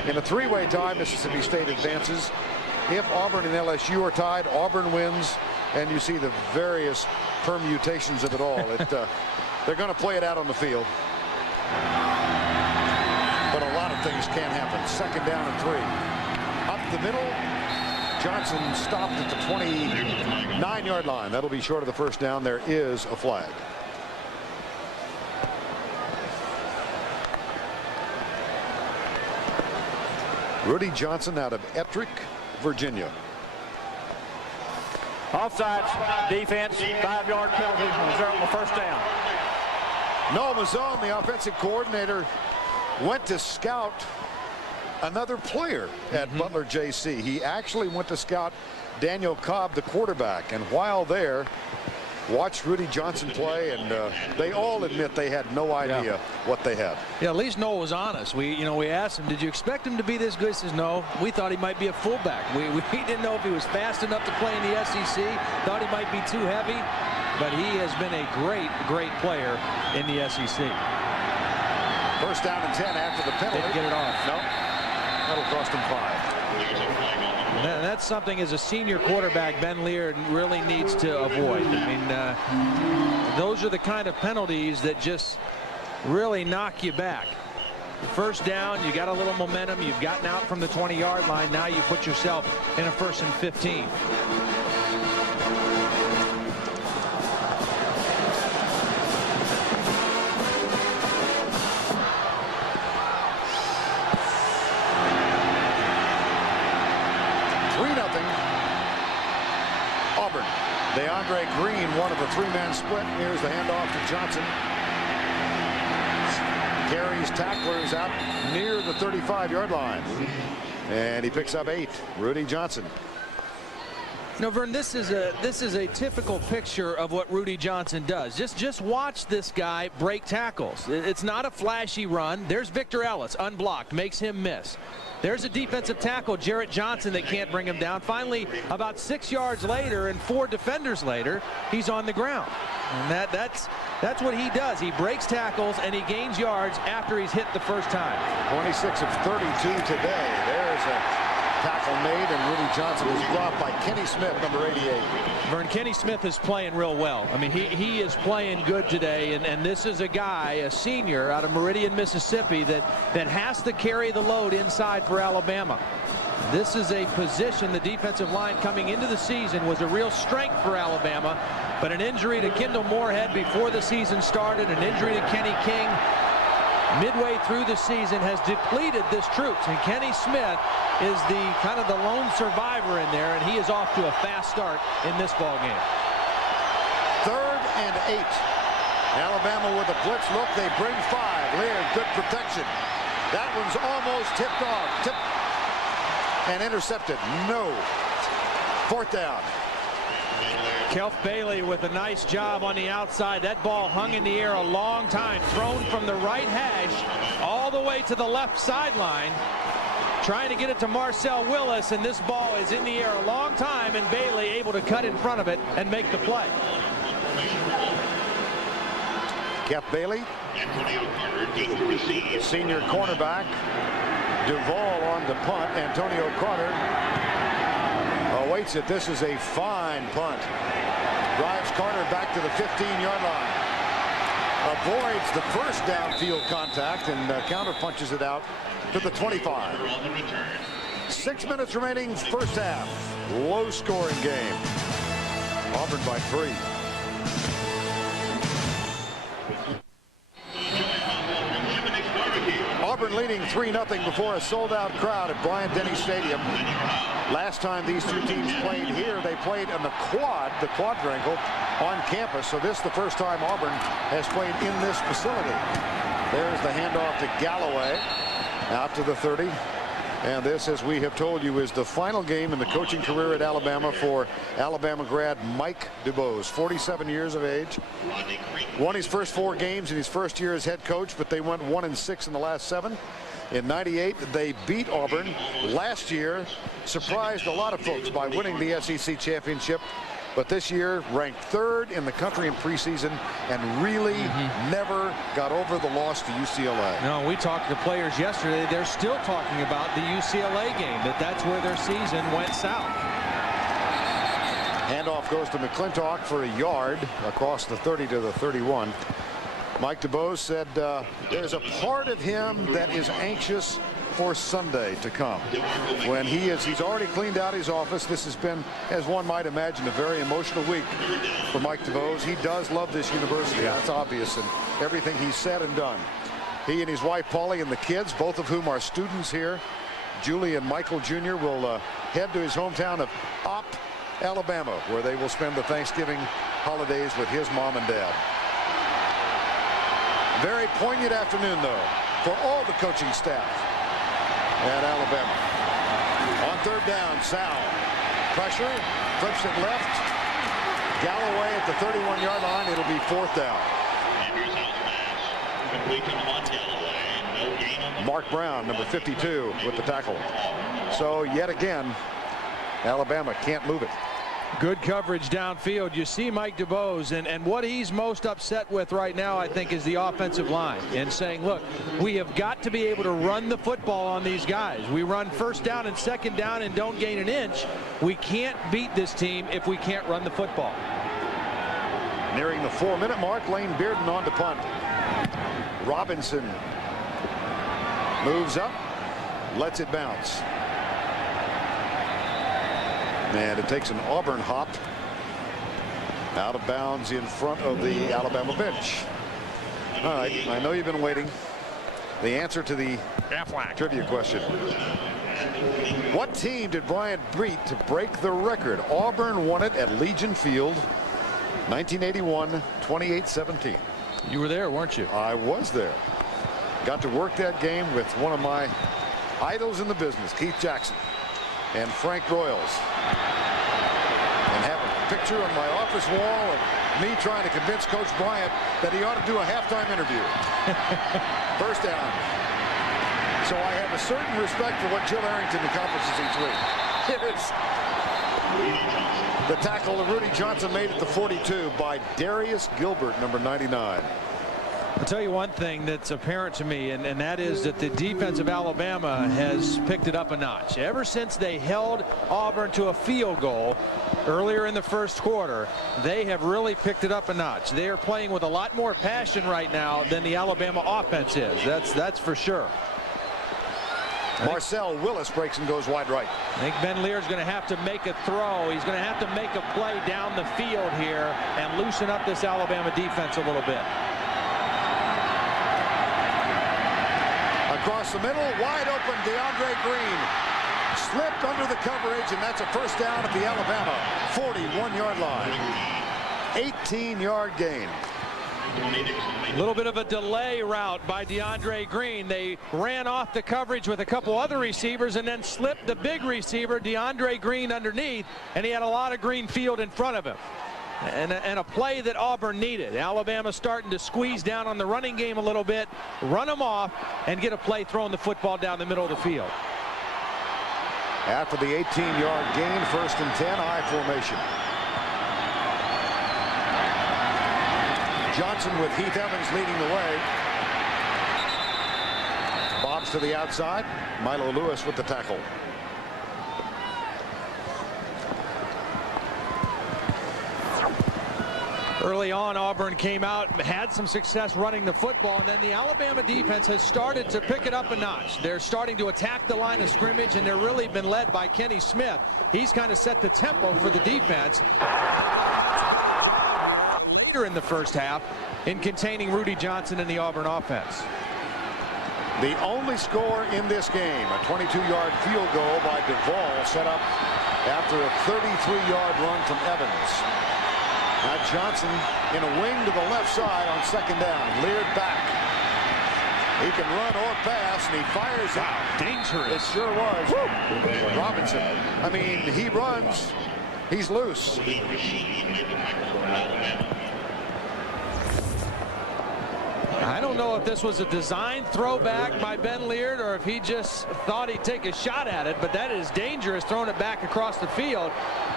in a 3-way tie, Mississippi State advances. If Auburn and LSU are tied, Auburn wins, and you see the various permutations of it all. They're going to play it out on the field. But a lot of things can happen. 2nd down and 3. Up the middle. Johnson stopped at the 29-yard line. That'll be short of the 1st down. There is a flag. Rudy Johnson out of Ettrick, Virginia. Offsides, defense, 5-yard penalty, result on the 1st down. Noah Mazzone, the offensive coordinator, went to scout another player at Butler JC. He actually went to scout Daniel Cobb, the quarterback, and while there, watched Rudy Johnson play, and they all admit they had no idea what they had. Yeah, at least Noah was honest. We asked him, did you expect him to be this good? He says, no, we thought he might be a fullback. We didn't know if he was fast enough to play in the SEC, thought he might be too heavy, but he has been a great player in the SEC. 1st down and 10 after the penalty. Didn't get it off. No, that'll cost him 5. And that's something as a senior quarterback Ben Leard really needs to avoid. I mean, those are the kind of penalties that just really knock you back. 1st down, you got a little momentum, you've gotten out from the 20-yard line, now you put yourself in a 1st and 15. Auburn. DeAndre Green, one of the 3-man split. Here's the handoff to Johnson. Carries tacklers out near the 35-yard line. And he picks up 8. Rudy Johnson. No, Vern, this is a typical picture of what Rudy Johnson does. Just watch this guy break tackles. It's not a flashy run. There's Victor Ellis, unblocked, makes him miss. There's a defensive tackle, Jarrett Johnson, that can't bring him down. Finally, about 6 yards later and 4 defenders later, he's on the ground. And that's what he does. He breaks tackles and he gains yards after he's hit the first time. 26 of 32 today. There's a tackle made, and Rudy Johnson is dropped by Kenny Smith, number 88. Vern, Kenny Smith is playing real well. I mean, he is playing good today, and this is a guy, a senior out of Meridian, Mississippi, that has to carry the load inside for Alabama. This is a position, the defensive line coming into the season was a real strength for Alabama, but an injury to Kendall Moorhead before the season started, an injury to Kenny King midway through the season has depleted this troops, and Kenny Smith is the kind of the lone survivor in there, and he is off to a fast start in this ball game. 3rd and 8. Alabama with a blitz look. They bring 5. Leard, good protection. That one's almost tipped off. And intercepted. No. 4th down. Kelf Bailey with a nice job on the outside. That ball hung in the air a long time. Thrown from the right hash all the way to the left sideline. Trying to get it to Marcel Willis, and this ball is in the air a long time, and Bailey able to cut in front of it and make the play. Cap Bailey, senior cornerback. Duvall on the punt. Antonio Carter awaits it. This is a fine punt. Drives Carter back to the 15-yard line. Avoids the first downfield contact and counter punches it out to the 25. 6 minutes remaining, first half. Low-scoring game. Auburn by 3. Auburn leading 3-0 before a sold-out crowd at Bryant-Denny Stadium. Last time these two teams played here, they played in the quadrangle on campus. So this is the first time Auburn has played in this facility. There's the handoff to Galloway, out to the 30. And this, as we have told you, is the final game in the coaching career at Alabama for Alabama grad Mike DuBose, 47 years of age. Won his first 4 games in his first year as head coach, but they went 1-6 in the last 7. In '98, they beat Auburn. Last year, surprised a lot of folks by winning the SEC championship. But this year, ranked 3rd in the country in preseason and really never got over the loss to UCLA. No, we talked to players yesterday. They're still talking about the UCLA game, that's where their season went south. Handoff goes to McClintock for a yard across the 30 to the 31. Mike DuBose said there's a part of him that is anxious for Sunday to come. When he's already cleaned out his office. This has been, as one might imagine, a very emotional week for Mike DuBose. He does love this university. That's obvious in everything he's said and done. He and his wife Polly and the kids, both of whom are students here, Julie and Michael Jr., will head to his hometown of Auburn, Alabama, where they will spend the Thanksgiving holidays with his mom and dad. Very poignant afternoon, though, for all the coaching staff at Alabama. On 3rd down, Sal. Pressure, flips it left. Galloway at the 31-yard line. It'll be 4th down. Mark Brown, number 52, with the tackle. So yet again, Alabama can't move it. Good coverage downfield. You see Mike DuBose, and what he's most upset with right now, I think, is the offensive line, and saying, look, we have got to be able to run the football on these guys. We run 1st down and 2nd down and don't gain an inch. We can't beat this team if we can't run the football. Nearing the 4-minute mark, Lane Bearden on to punt. Robinson moves up, lets it bounce. And it takes an Auburn hop out of bounds in front of the Alabama bench. All right, I know you've been waiting. The answer to the trivia question. What team did Bryant beat to break the record? Auburn won it at Legion Field, 1981, 28-17. You were there, weren't you? I was there. Got to work that game with one of my idols in the business, Keith Jackson and Frank Royals, and have a picture on my office wall of me trying to convince Coach Bryant that he ought to do a halftime interview. 1st down. So I have a certain respect for what Jill Arrington accomplishes each week. Here's the tackle that Rudy Johnson made at the 42 by Darius Gilbert, number 99. I'll tell you one thing that's apparent to me, and that is that the defense of Alabama has picked it up a notch. Ever since they held Auburn to a field goal earlier in the 1st quarter, they have really picked it up a notch. They are playing with a lot more passion right now than the Alabama offense is. That's for sure. Marcel Willis breaks and goes wide right. I think Ben Lear's going to have to make a throw. He's going to have to make a play down the field here and loosen up this Alabama defense a little bit. Across the middle, wide open, DeAndre Green slipped under the coverage, and that's a 1st down at the Alabama 41-yard line. 18-yard gain. A little bit of a delay route by DeAndre Green. They ran off the coverage with a couple other receivers and then slipped the big receiver, DeAndre Green, underneath, and he had a lot of green field in front of him. And a play that Auburn needed. Alabama starting to squeeze down on the running game a little bit, run them off, and get a play throwing the football down the middle of the field. After the 18-yard gain, 1st and 10, I formation. Johnson with Heath Evans leading the way. Bobs to the outside. Milo Lewis with the tackle. Early on, Auburn came out and had some success running the football, and then the Alabama defense has started to pick it up a notch. They're starting to attack the line of scrimmage, and they're really been led by Kenny Smith. He's kind of set the tempo for the defense later in the first half in containing Rudy Johnson and the Auburn offense. The only score in this game, a 22-yard field goal by Duvall, set up after a 33-yard run from Evans. Now Johnson in a wing to the left side on 2nd down. Leared back. He can run or pass, and he fires out. Dangerous. It sure was. Woo. Robinson. I mean, he runs. He's loose. I don't know if this was a design throwback by Ben Leard or if he just thought he'd take a shot at it, but that is dangerous, throwing it back across the field.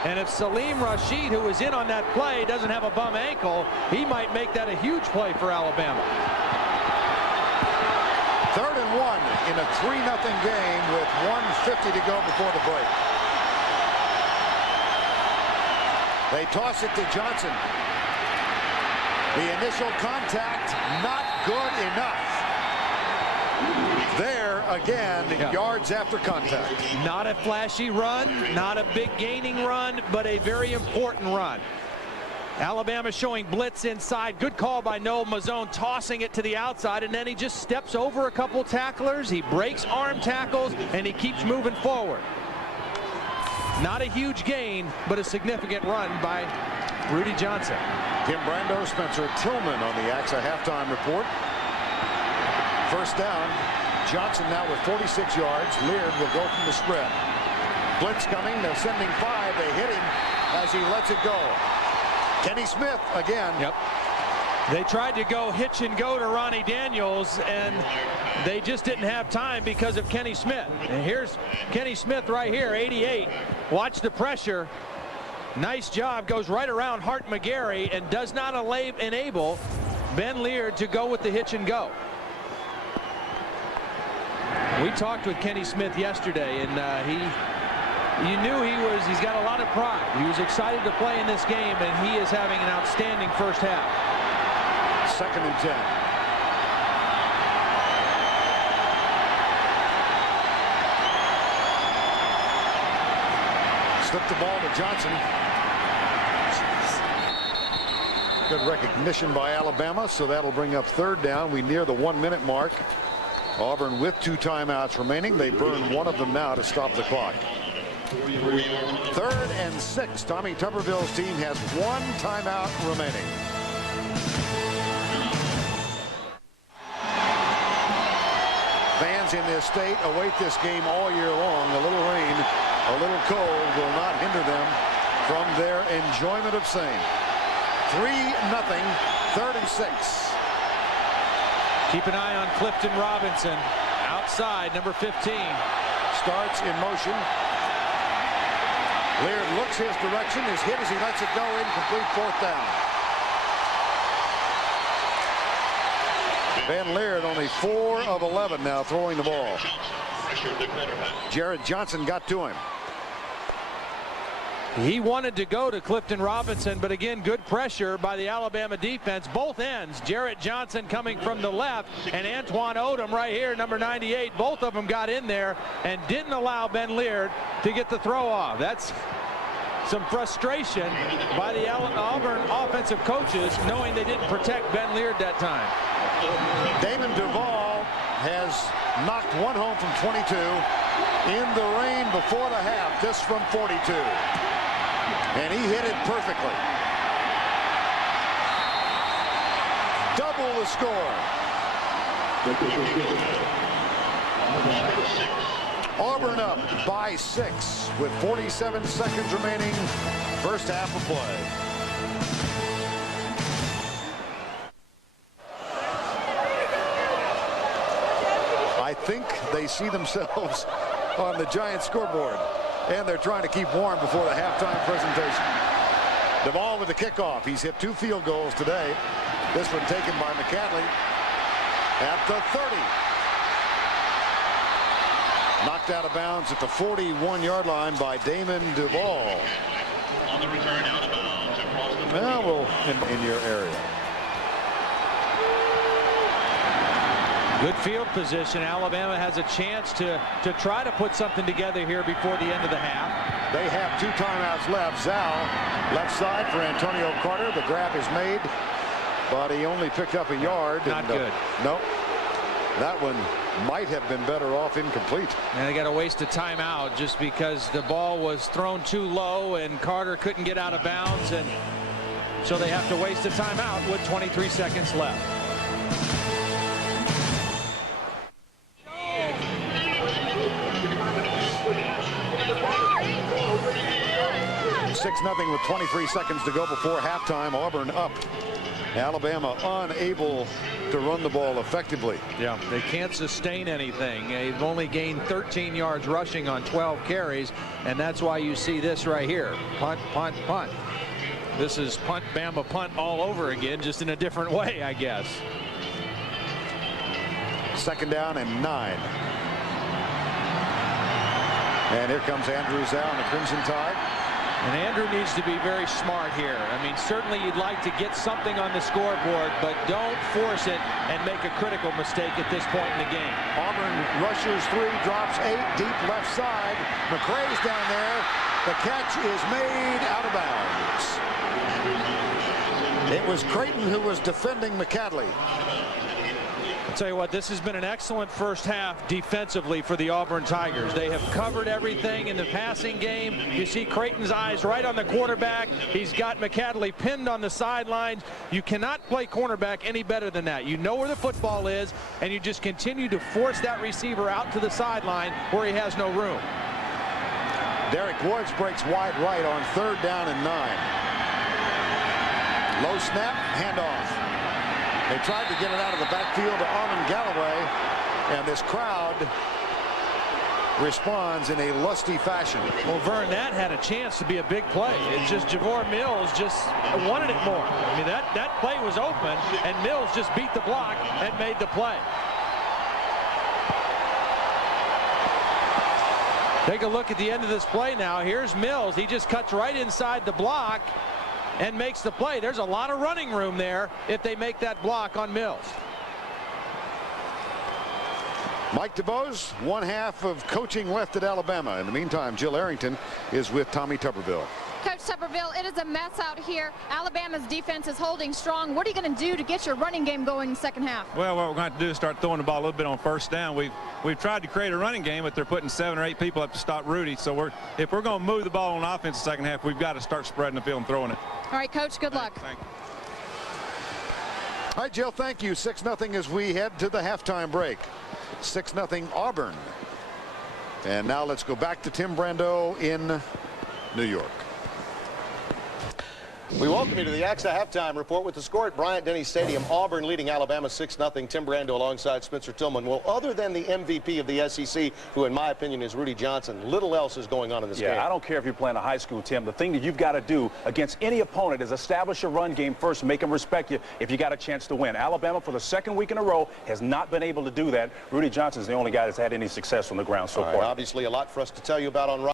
And if Salim Rashid, who was in on that play, doesn't have a bum ankle, he might make that a huge play for Alabama. 3rd and 1 in a 3-0 game with 1:50 to go before the break. They toss it to Johnson. The initial contact, not good enough. There again, yards after contact. Not a flashy run, not a big gaining run, but a very important run. Alabama showing blitz inside. Good call by Noel Mazzone, tossing it to the outside, and then he just steps over a couple tacklers. He breaks arm tackles, and he keeps moving forward. Not a huge gain, but a significant run by Rudy Johnson. Tim Brando, Spencer Tillman on the AXA halftime report. 1st down. Johnson now with 46 yards. Leard will go from the spread. Blitz coming. They're sending 5. They hit him as he lets it go. Kenny Smith again. Yep. They tried to go hitch and go to Ronnie Daniels, and they just didn't have time because of Kenny Smith. And here's Kenny Smith right here, 88. Watch the pressure. Nice job. Goes right around Hart McGarry and does not enable Ben Leard to go with the hitch and go. We talked with Kenny Smith yesterday, and you knew he's got a lot of pride. He was excited to play in this game, and he is having an outstanding first half. 2nd and 10. Slip the ball to Johnson. Good recognition by Alabama, so that'll bring up 3rd down. We near the 1-minute mark. Auburn with 2 timeouts remaining. They burn one of them now to stop the clock. 3rd and 6. Tommy Tuberville's team has 1 timeout remaining. Fans in this state await this game all year long. A little rain, a little cold will not hinder them from their enjoyment of same. 3-0, 3rd and 6. Keep an eye on Clifton Robinson. Outside, number 15. Starts in motion. Leard looks his direction, is hit as he lets it go, incomplete, 4th down. Ben Leard only 4 of 11 now throwing the ball. Jared Johnson got to him. He wanted to go to Clifton Robinson, but again, good pressure by the Alabama defense. Both ends, Jarrett Johnson coming from the left, and Antoine Odom right here, number 98. Both of them got in there and didn't allow Ben Leard to get the throw off. That's some frustration by the Auburn offensive coaches, knowing they didn't protect Ben Leard that time. Damon Duvall has knocked one home from 22 in the rain before the half. This from 42. And he hit it perfectly. Double the score. Auburn up by 6 with 47 seconds remaining. First half of play. I think they see themselves on the Giants scoreboard. And they're trying to keep warm before the halftime presentation. Duvall with the kickoff. He's hit 2 field goals today. This one taken by McCadley at the 30. Knocked out of bounds at the 41-yard line by Damon Duvall. On the return out of bounds across the Well, we'll in your area. Good field position. Alabama has a chance to try to put something together here before the end of the half. They have 2 timeouts left. Zal, left side for Antonio Carter. The grab is made, but he only picked up a yard. Not good. Nope. That one might have been better off incomplete. And they got to waste a timeout just because the ball was thrown too low and Carter couldn't get out of bounds, and so they have to waste a timeout with 23 seconds left. 6-0 with 23 seconds to go before halftime. Auburn up. Alabama unable to run the ball effectively. Yeah, they can't sustain anything. They've only gained 13 yards rushing on 12 carries, and that's why you see this right here. Punt, punt, punt. This is punt, Bama, punt all over again, just in a different way, I guess. 2nd down and 9. And here comes Andrew Zal and the Crimson Tide. And Andrew needs to be very smart here. I mean, certainly you'd like to get something on the scoreboard, but don't force it and make a critical mistake at this point in the game. Auburn rushes 3, drops 8, deep left side. McCray's down there. The catch is made out of bounds. It was Creighton who was defending McCadley. I'll tell you what, this has been an excellent first half defensively for the Auburn Tigers. They have covered everything in the passing game. You see Creighton's eyes right on the quarterback. He's got McCadley pinned on the sidelines. You cannot play cornerback any better than that. You know where the football is, and you just continue to force that receiver out to the sideline where he has no room. Derek Woods breaks wide right on 3rd down and 9. Low snap, handoff. They tried to get it out of the backfield to Armin Galloway, and this crowd responds in a lusty fashion. Well, Vern, that had a chance to be a big play. It's just Javor Mills just wanted it more. I mean, that play was open, and Mills just beat the block and made the play. Take a look at the end of this play now. Here's Mills. He just cuts right inside the block and makes the play. There's a lot of running room there if they make that block on Mills. Mike DeBose, 1/2 of coaching left at Alabama. In the meantime, Jill Arrington is with Tommy Tuberville. Coach Tuberville, it is a mess out here. Alabama's defense is holding strong. What are you going to do to get your running game going in the second half? Well, what we're going to have to do is start throwing the ball a little bit on 1st down. We've tried to create a running game, but they're putting 7 or 8 people up to stop Rudy. So if we're going to move the ball on offense in the second half, we've got to start spreading the field and throwing it. All right, Coach, good luck. Thank you. All right, Jill, thank you. 6-0 as we head to the halftime break. 6-0 Auburn. And now let's go back to Tim Brando in New York. We welcome you to the AXA halftime report with the score at Bryant-Denny Stadium. Auburn leading Alabama 6-0. Tim Brando alongside Spencer Tillman. Well, other than the MVP of the SEC, who in my opinion is Rudy Johnson, little else is going on in this game. Yeah, I don't care if you're playing a high school, Tim. The thing that you've got to do against any opponent is establish a run game first and make them respect you if you got a chance to win. Alabama, for the 2nd week in a row, has not been able to do that. Rudy Johnson's the only guy that's had any success on the ground so far. Obviously, a lot for us to tell you about on.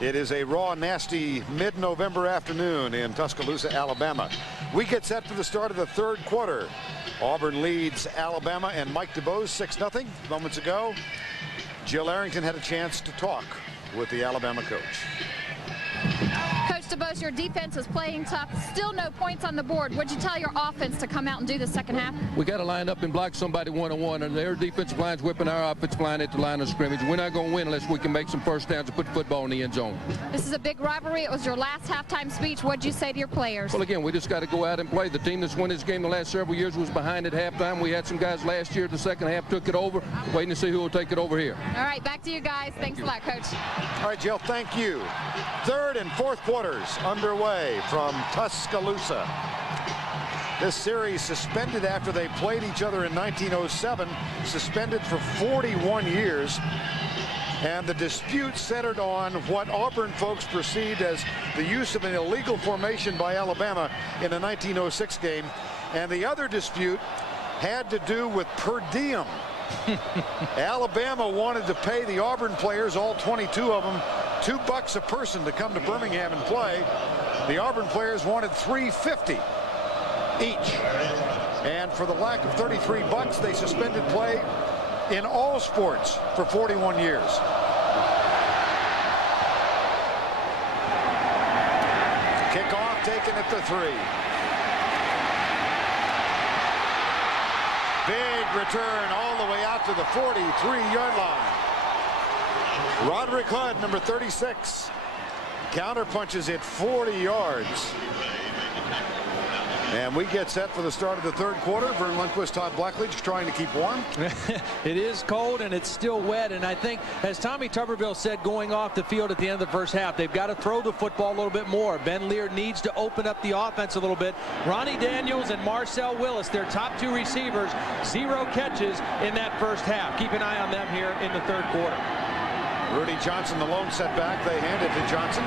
It is a raw, nasty mid-November afternoon in Tuscaloosa, Alabama. We get set for the start of the 3rd quarter. Auburn leads Alabama, and Mike DeBose 6-0. Moments ago, Jill Arrington had a chance to talk with the Alabama coach. Coach DeBose, your defense is playing tough. Still no points on the board. What'd you tell your offense to come out and do the second half? We got to line up and block somebody one-on-one, and their defensive line's whipping our offensive line at the line of scrimmage. We're not going to win unless we can make some first downs and put the football in the end zone. This is a big rivalry. It was your last halftime speech. What'd you say to your players? Well, again, we just got to go out and play. The team that's won this game the last several years was behind at halftime. We had some guys last year. The second half took it over. Waiting to see who will take it over here. All right, back to you guys. Thanks a lot, Coach. All right, Jill, thank you. 3rd and 4th quarters underway from Tuscaloosa. This series suspended after they played each other in 1907, suspended for 41 years. And the dispute centered on what Auburn folks perceived as the use of an illegal formation by Alabama in the 1906 game. And the other dispute had to do with per diem. Alabama wanted to pay the Auburn players, all 22 of them, $2 a person to come to Birmingham and play. The Auburn players wanted $3.50 each. And for the lack of $33, they suspended play in all sports for 41 years. Kickoff taken at the 3. Big return all the way out to the 43-yard line. Roderick Hood, number 36, counterpunches it 40 yards. And we get set for the start of the third quarter. Vern Lundquist, Todd Blackledge trying to keep warm. It is cold and it's still wet. And I think, as Tommy Tuberville said going off the field at the end of the first half, they've got to throw the football a little bit more. Ben Lear needs to open up the offense a little bit. Ronnie Daniels and Marcel Willis, their top 2 receivers, 0 catches in that first half. Keep an eye on them here in the third quarter. Rudy Johnson, the lone setback. They hand it to Johnson.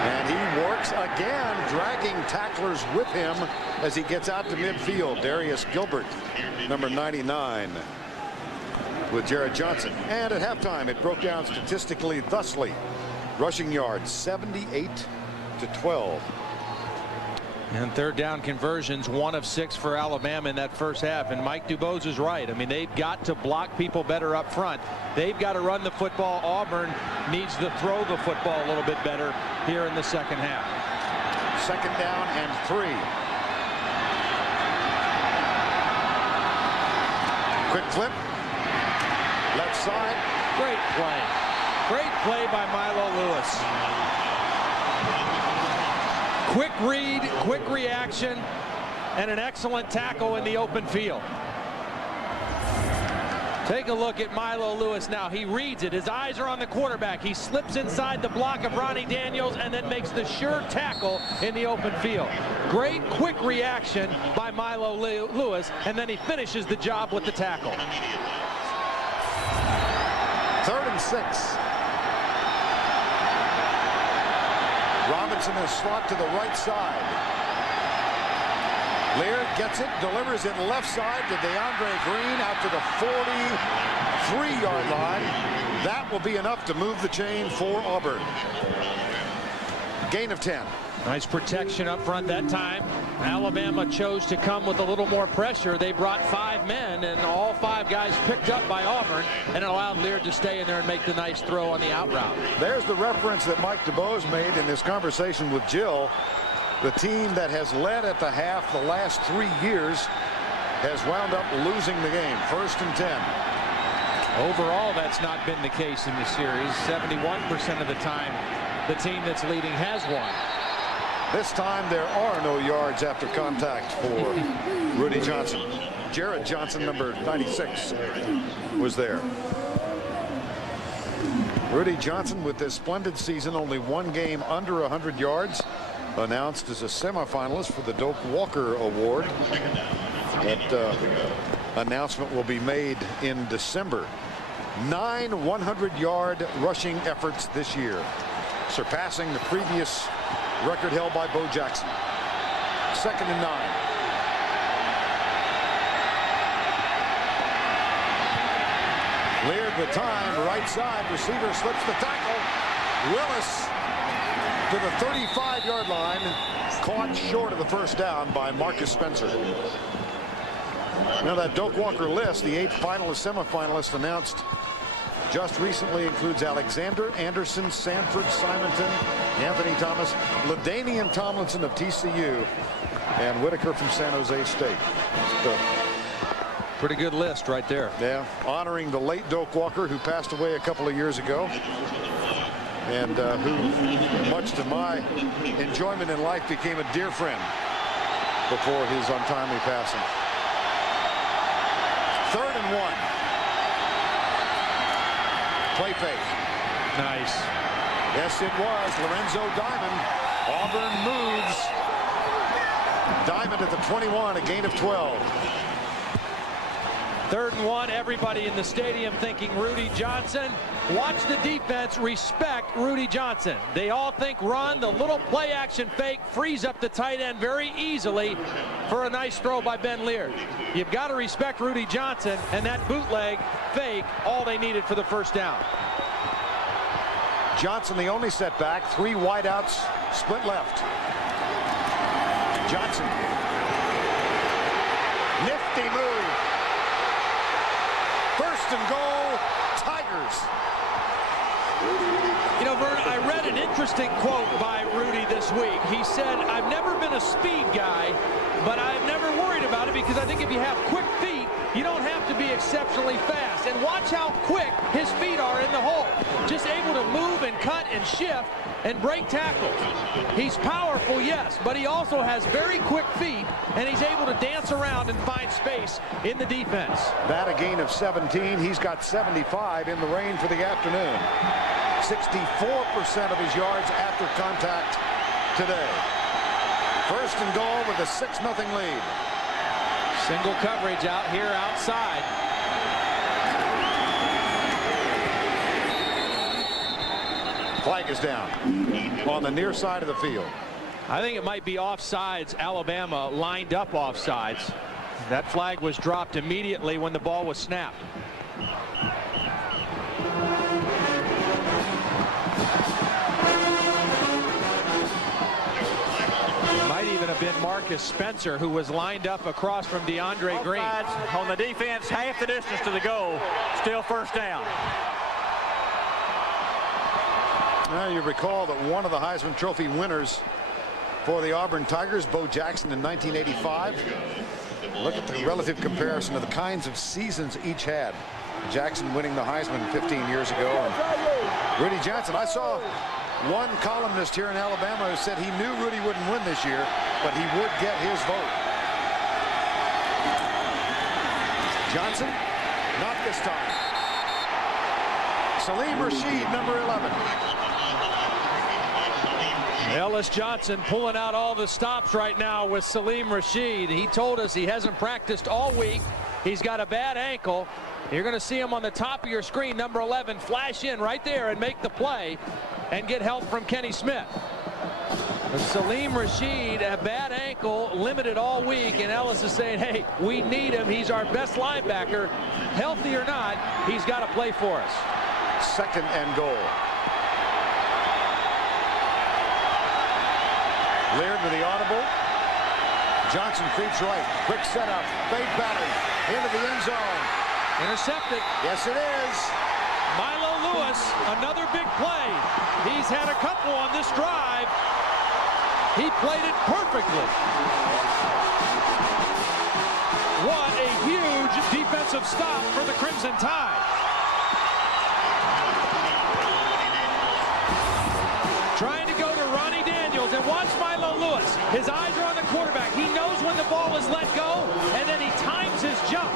And he works again, dragging tacklers with him as he gets out to midfield. Darius Gilbert, number 99, with Jared Johnson. And at halftime, it broke down statistically thusly. Rushing yards, 78 to 12. And third down conversions, 1 of 6 for Alabama in that first half. And Mike DuBose is right. I mean, they've got to block people better up front. They've got to run the football. Auburn needs to throw the football a little bit better here in the second half. Second down and 3. Quick flip. Left side. Great play. Great play by Milo Lewis. Quick read, quick reaction, and an excellent tackle in the open field. Take a look at Milo Lewis now. He reads it. His eyes are on the quarterback. He slips inside the block of Ronnie Daniels and then makes the sure tackle in the open field. Great quick reaction by Milo Lewis, and then he finishes the job with the tackle. 3rd and 6. Robinson is slot to the right side. Lear gets it, delivers it left side to DeAndre Green out to the 43-yard line. That will be enough to move the chain for Auburn. Gain of 10. Nice protection up front that time. Alabama chose to come with a little more pressure. They brought 5 men, and all 5 guys picked up by Auburn, and it allowed Lear to stay in there and make the nice throw on the out route. There's the reference that Mike DuBose made in his conversation with Jill. The team that has led at the half the last 3 years has wound up losing the game. 1st and 10. Overall, that's not been the case in the series. 71% of the time, the team that's leading has won. This time there are no yards after contact for Rudy Johnson. Jared Johnson, number 96, was there. Rudy Johnson, with this splendid season, only 1 game under 100 yards, announced as a semifinalist for the Doak Walker Award. That announcement will be made in December. 9 100-yard rushing efforts this year, surpassing the previous record held by Bo Jackson. 2nd and 9. Cleared with time, right side, receiver slips the tackle. Willis to the 35-yard line, caught short of the first down by Marcus Spencer. Now that Doak Walker list, the 8 finalists, semifinalists announced just recently, includes Alexander, Anderson, Sanford, Simonton, Anthony Thomas, LaDainian Tomlinson of TCU, and Whitaker from San Jose State. Pretty good list right there. Yeah, honoring the late Doak Walker, who passed away a couple of years ago, and who, much to my enjoyment in life, became a dear friend before his untimely passing. 3rd and 1. Play fake. Nice. Yes, it was. Lorenzo Diamond. Auburn moves. Diamond at the 21, a gain of 12. 3rd and 1, everybody in the stadium thinking Rudy Johnson. Watch the defense respect Rudy Johnson. They all think run. The little play action fake frees up the tight end very easily for a nice throw by Ben Leard. You've got to respect Rudy Johnson, and that bootleg fake, all they needed for the first down. Johnson the only setback, 3 wideouts, split left. Johnson. Nifty move. 1st and goal, Tigers. You know, Vern, I read an interesting quote by Rudy this week. He said, I've never been a speed guy, but I've never worried about it because I think if you have quick feet, you don't have to be exceptionally fast. And watch how quick his feet are in the hole. Just able to move and cut and shift and break tackles. He's powerful, yes, but he also has very quick feet, and he's able to dance around and find space in the defense. That a gain of 17. He's got 75 in the rain for the afternoon. 64% of his yards after contact today. 1st and goal with a 6-0 lead. Single coverage out here outside. Flag is down on the near side of the field. I think it might be offsides. Alabama lined up offsides. That flag was dropped immediately when the ball was snapped. Might even have been Marcus Spencer, who was lined up across from DeAndre Green. On the defense, half the distance to the goal. Still 1st down. Now you recall that one of the Heisman Trophy winners for the Auburn Tigers, Bo Jackson, in 1985. Look at the relative comparison of the kinds of seasons each had. Jackson winning the Heisman 15 years ago, and Rudy Johnson. I saw one columnist here in Alabama who said he knew Rudy wouldn't win this year, but he would get his vote. Johnson, not this time. Salim Rashid, number 11. Ellis Johnson pulling out all the stops right now with Salim Rashid. He told us he hasn't practiced all week. He's got a bad ankle. You're going to see him on the top of your screen, number 11, flash in right there and make the play and get help from Kenny Smith. But Salim Rashid, a bad ankle, limited all week, and Ellis is saying, hey, we need him. He's our best linebacker. Healthy or not, he's got to play for us. 2nd and goal. Leard with the audible. Johnson creeps right. Quick setup. Fake batting. Into the end zone. Intercepted. Yes, it is. Milo Lewis, another big play. He's had a couple on this drive. He played it perfectly. What a huge defensive stop for the Crimson Tide. Trying to go to Ronnie Daniels, and watch Milo Lewis. His eyes are on the quarterback. He knows when the ball is let go, and then he times his jump.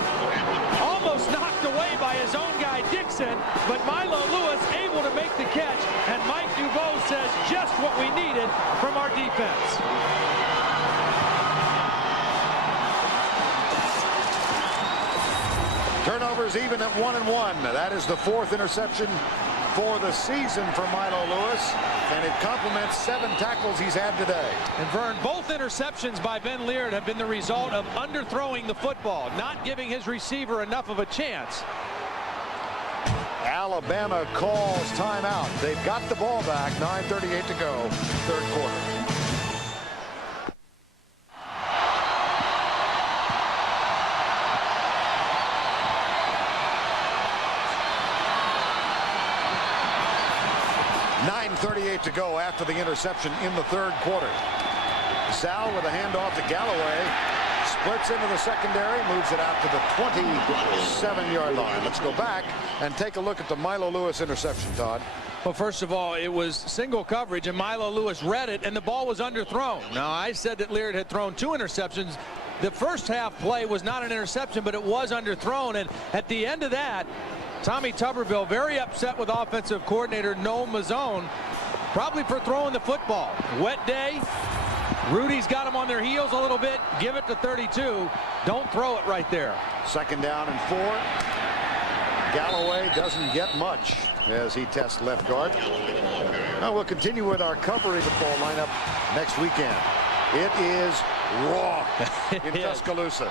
Almost knocked away by his own guy Dixon, but Milo Lewis able to make the catch, and Mike Dubois says just what we needed from our defense. Turnovers even at 1-1. That is the 4th interception for the season for Milo Lewis, and it complements 7 tackles he's had today. And Vern, both interceptions by Ben Leard have been the result of underthrowing the football, not giving his receiver enough of a chance. Alabama calls timeout. They've got the ball back. 9:38 to go, 3rd quarter. .38 to go after the interception in the 3rd quarter. Sal with a handoff to Galloway. Splits into the secondary, moves it out to the 27-yard line. Let's go back and take a look at the Milo Lewis interception, Todd. Well, first of all, it was single coverage, and Milo Lewis read it, and the ball was underthrown. Now, I said that Leard had thrown 2 interceptions. The first half play was not an interception, but it was underthrown, and at the end of that, Tommy Tuberville very upset with offensive coordinator Noel Mazzone, probably for throwing the football. Wet day, Rudy's got them on their heels a little bit. Give it to 32. Don't throw it right there. 2nd down and 4. Galloway doesn't get much as he tests left guard. Now we'll continue with our covering football lineup next weekend. It is raw in Tuscaloosa.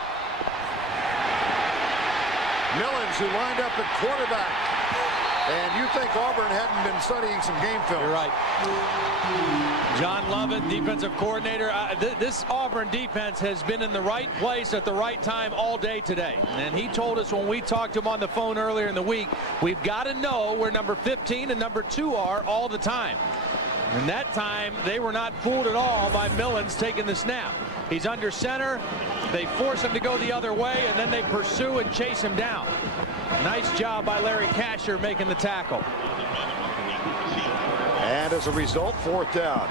Millens, who lined up at quarterback. And you think Auburn hadn't been studying some game film. You're right. John Lovett, defensive coordinator. This Auburn defense has been in the right place at the right time all day today. And he told us when we talked to him on the phone earlier in the week, we've got to know where number 15 and number 2 are all the time. And that time, they were not fooled at all by Millens taking the snap. He's under center. They force him to go the other way, and then they pursue and chase him down. Nice job by Larry Kasher making the tackle. And as a result, 4th down.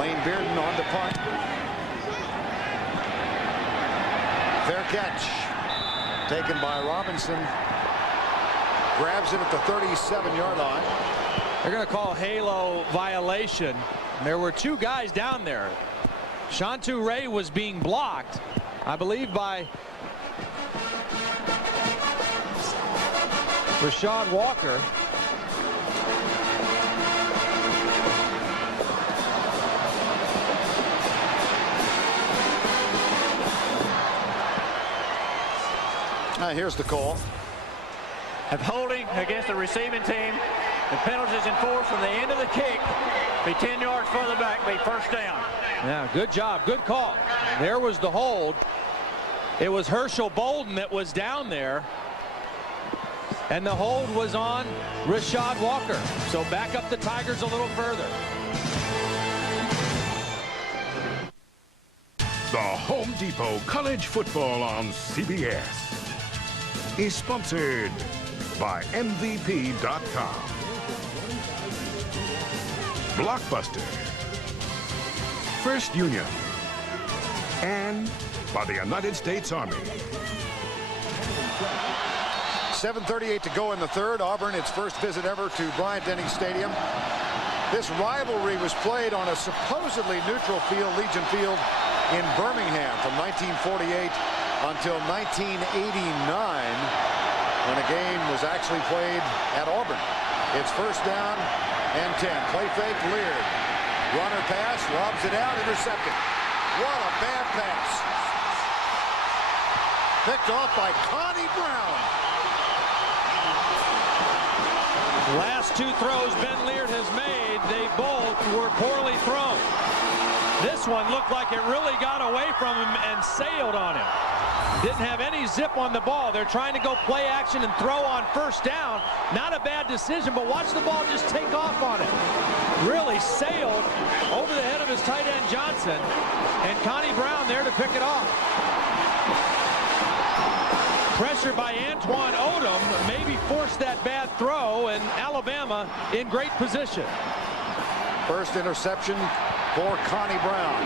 Lane Bearden on the punt. Fair catch. Taken by Robinson. Grabs it at the 37-yard line. They're going to call halo violation. There were 2 guys down there. Shantu Ray was being blocked, I believe, by Rashad Walker. Here's the call. Of holding against the receiving team. The penalties enforced from the end of the kick. Be 10 yards further back, be 1st down. Yeah, good job. Good call. There was the hold. It was Herschel Bolden that was down there. And the hold was on Rashad Walker. So back up the Tigers a little further. The Home Depot College Football on CBS is sponsored by MVP.com. Blockbuster, First Union, and by the United States Army. 7:38 to go in the 3rd. Auburn, its first visit ever to Bryant-Denny Stadium. This rivalry was played on a supposedly neutral field, Legion Field, in Birmingham from 1948 until 1989, when a game was actually played at Auburn. It's 1st down and 10. Play fake, Leard. Runner pass, lobs it out, intercepted. What a bad pass. Picked off by Connie Brown. Last 2 throws Ben Leard has made, they both were poorly thrown. This one looked like it really got away from him and sailed on him. Didn't have any zip on the ball. They're trying to go play action and throw on 1st down. Not a bad decision, but watch the ball just take off on it. Really sailed over the head of his tight end Johnson, and Connie Brown there to pick it off. Pressure by Antoine Odom maybe forced that bad throw, and Alabama in great position. First interception for Connie Brown.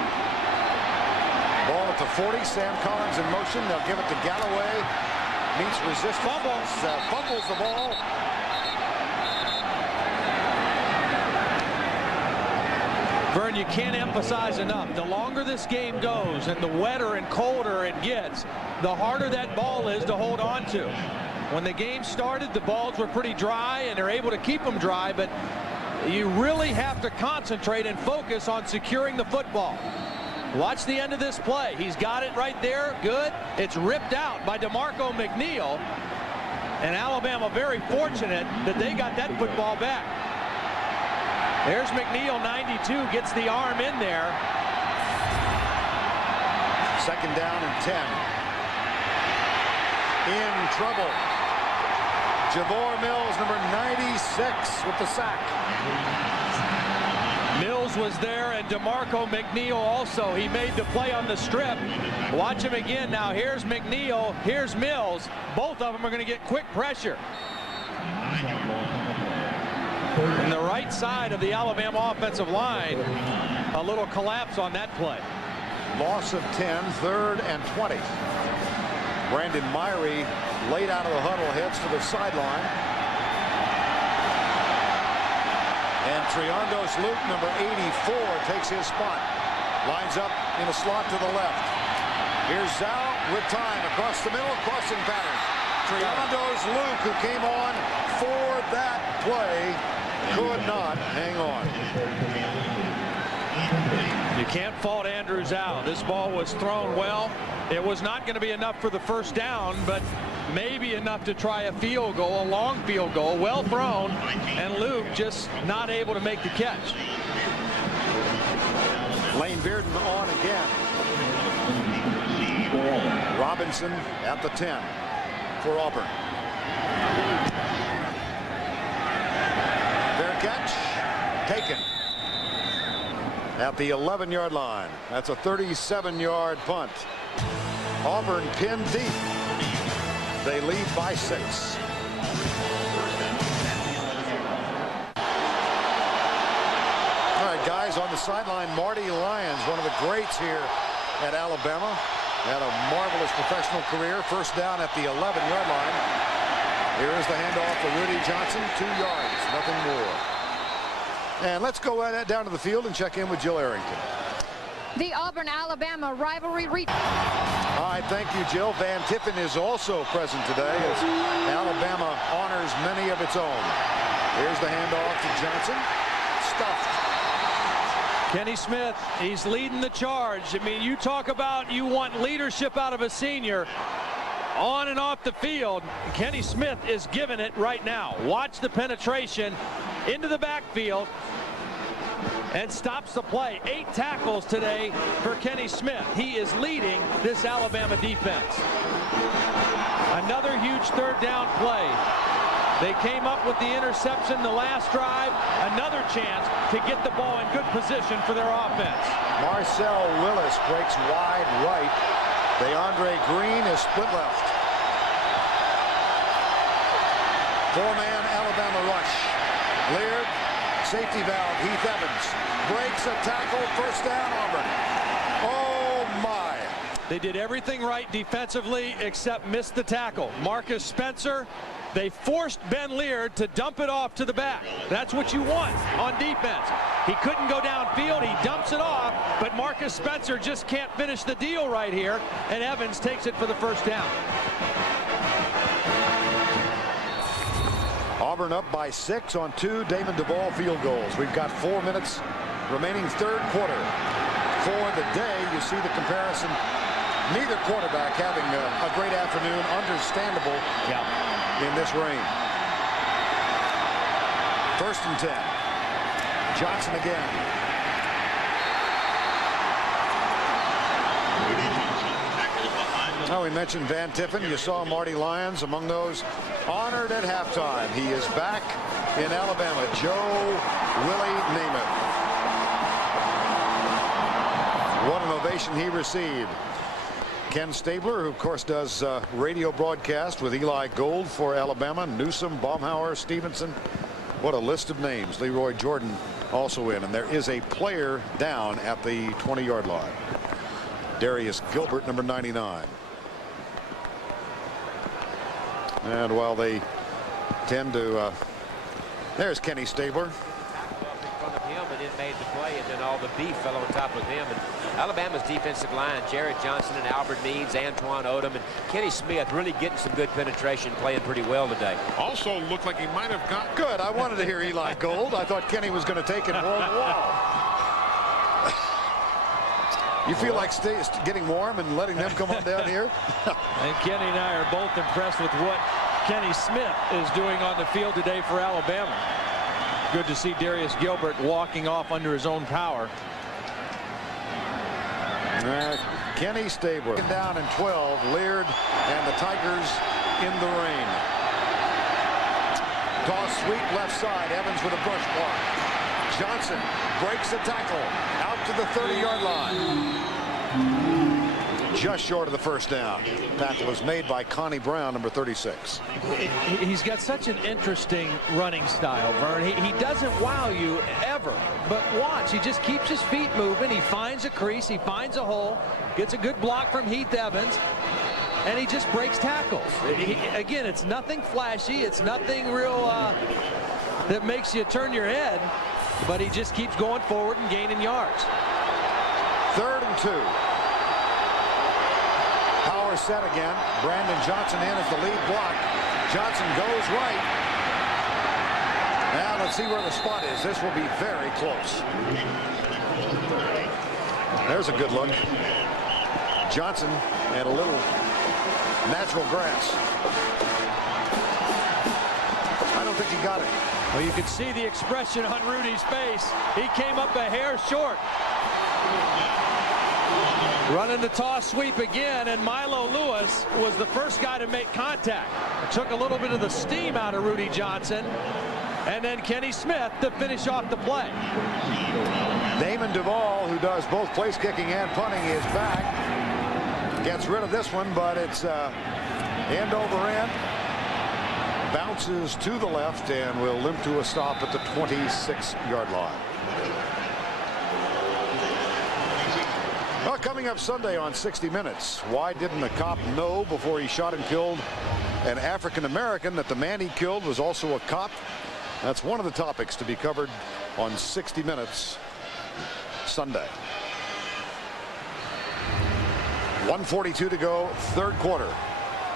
Ball at the 40. Sam Collins in motion. They'll give it to Galloway. Meets resistance. Fumbles the ball. Vern, you can't emphasize enough. The longer this game goes and the wetter and colder it gets, the harder that ball is to hold on to. When the game started, the balls were pretty dry, and they're able to keep them dry, but you really have to concentrate and focus on securing the football. Watch the end of this play. He's got it right there. Good. It's ripped out by DeMarco McNeil. And Alabama very fortunate that they got that football back. There's McNeil, 92, gets the arm in there. 2nd down and 10. In trouble. Javor Mills, number 96, with the sack. Mills was there, and DeMarco McNeil also. He made the play on the strip. Watch him again. Now here's McNeil, here's Mills. Both of them are going to get quick pressure. And the right side of the Alabama offensive line, a little collapse on that play. Loss of 10, 3rd and 20. Brandon Myrie laid out of the huddle, heads to the sideline. And Triandos Luke, number 84, takes his spot. Lines up in a slot to the left. Here's Zhao with time across the middle, crossing pattern. Triandos Luke, who came on for that play, could not hang on. You can't fault Andrews out. This ball was thrown well. It was not going to be enough for the first down, but maybe enough to try a field goal, a long field goal, well thrown, and Luke just not able to make the catch. Lane Bearden on again. Robinson at the 10 for Auburn. Fair catch, taken at the 11-yard line. That's a 37-yard punt. Auburn pinned deep. They lead by 6. All right, guys, on the sideline, Marty Lyons, one of the greats here at Alabama. Had a marvelous professional career. First down at the 11-yard line. Here is the handoff to Rudy Johnson. 2 yards, nothing more. And let's go down to the field and check in with Jill Arrington. The Auburn-Alabama rivalry. All right, thank you, Jill. Van Tiffen is also present today as Alabama honors many of its own. Here's the handoff to Johnson. Stuffed. Kenny Smith, he's leading the charge. I mean, you talk about you want leadership out of a senior on and off the field. Kenny Smith is giving it right now. Watch the penetration into the backfield and stops the play. 8 tackles today for Kenny Smith. He is leading this Alabama defense. Another huge third down play. They came up with the interception the last drive. Another chance to get the ball in good position for their offense. Marcel Willis breaks wide right. DeAndre Green is split left. 4-man Alabama rush. Leard, safety valve, Heath Evans. Breaks a tackle, first down, Auburn. Oh, my. They did everything right defensively except missed the tackle. Marcus Spencer, they forced Ben Leard to dump it off to the back. That's what you want on defense. He couldn't go downfield. He dumps it off, but Marcus Spencer just can't finish the deal right here, and Evans takes it for the first down. Auburn up by 6 on 2 Damon Duvall field goals. We've got 4 minutes remaining third quarter. For the day, you see the comparison. Neither quarterback having a great afternoon. Understandable in this rain. 1st and 10. Johnson again. Now we mentioned Van Tiffen. You saw Marty Lyons among those honored at halftime. He is back in Alabama. Joe Willie Namath. What an ovation he received. Ken Stabler, who of course does radio broadcast with Eli Gold for Alabama. Newsom, Baumhauer, Stevenson. What a list of names. Leroy Jordan also in. And there is a player down at the 20-yard line. Darius Gilbert, number 99. And while they tend to there's Kenny Stabler. In front of him and then made the play, and then all the beef fell on top of him. And Alabama's defensive line, Jared Johnson and Albert Meads, Antoine Odom, and Kenny Smith really getting some good penetration, playing pretty well today. Also looked like he might have got good. I wanted to hear Eli Gold. I thought Kenny was going to take it wall to wall. You feel like getting warm and letting them come on down here? And Kenny and I are both impressed with what Kenny Smith is doing on the field today for Alabama. Good to see Darius Gilbert walking off under his own power. Kenny Stabler down in 12. Leard and the Tigers in the rain. Toss sweep left side. Evans with a brush block. Johnson breaks the tackle out to the 30-yard line. Just short of the first down. Tackle was made by Connie Brown, number 36. He's got such an interesting running style, Vern. He doesn't wow you ever, but watch. He just keeps his feet moving. He finds a crease. He finds a hole. Gets a good block from Heath Evans. And he just breaks tackles. Again, it's nothing flashy. It's nothing real that makes you turn your head. but he just keeps going forward and gaining yards. 3rd and 2. Power set again. Brandon Johnson in as the lead block. Johnson goes right. Now let's see where the spot is. This will be very close. There's a good look. Johnson and a little natural grass. I don't think he got it. Well, you can see the expression on Rudy's face. He came up a hair short. Running the toss sweep again, and Milo Lewis was the first guy to make contact. It took a little bit of the steam out of Rudy Johnson, and then Kenny Smith to finish off the play. Damon Duvall, who does both place kicking and punting, is back. Gets rid of this one, but it's end over end. Bounces to the left and will limp to a stop at the 26-yard line. Well, coming up Sunday on 60 Minutes, why didn't a cop know before he shot and killed an African-American that the man he killed was also a cop? That's one of the topics to be covered on 60 Minutes Sunday. 1:42 to go, 3rd quarter.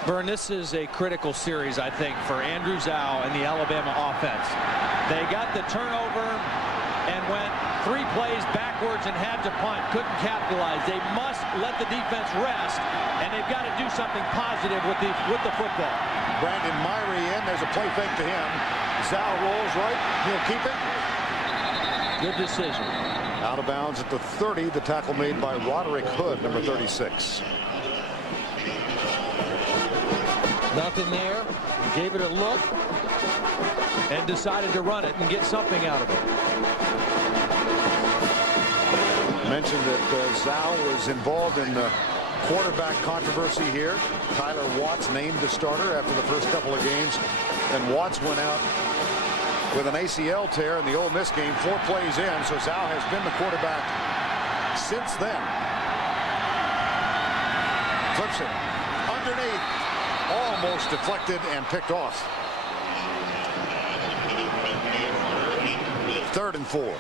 Vern, this is a critical series, I think, for Andrew Zhao and the Alabama offense. They got the turnover and went 3 plays backwards and had to punt. Couldn't capitalize. They must let the defense rest, and they've got to do something positive with the football. Brandon Myrie in. There's a play fake to him. Zhao rolls right. He'll keep it. Good decision. Out of bounds at the 30. The tackle made by Roderick Hood, number 36. Nothing there. He gave it a look and decided to run it and get something out of it. Mentioned that Zhao was involved in the quarterback controversy here. Tyler Watts named the starter after the first couple of games. And Watts went out with an ACL tear in the Ole Miss game 4 plays in. So Zhao has been the quarterback since then. Flips it underneath. Almost deflected and picked off. 3rd and 4.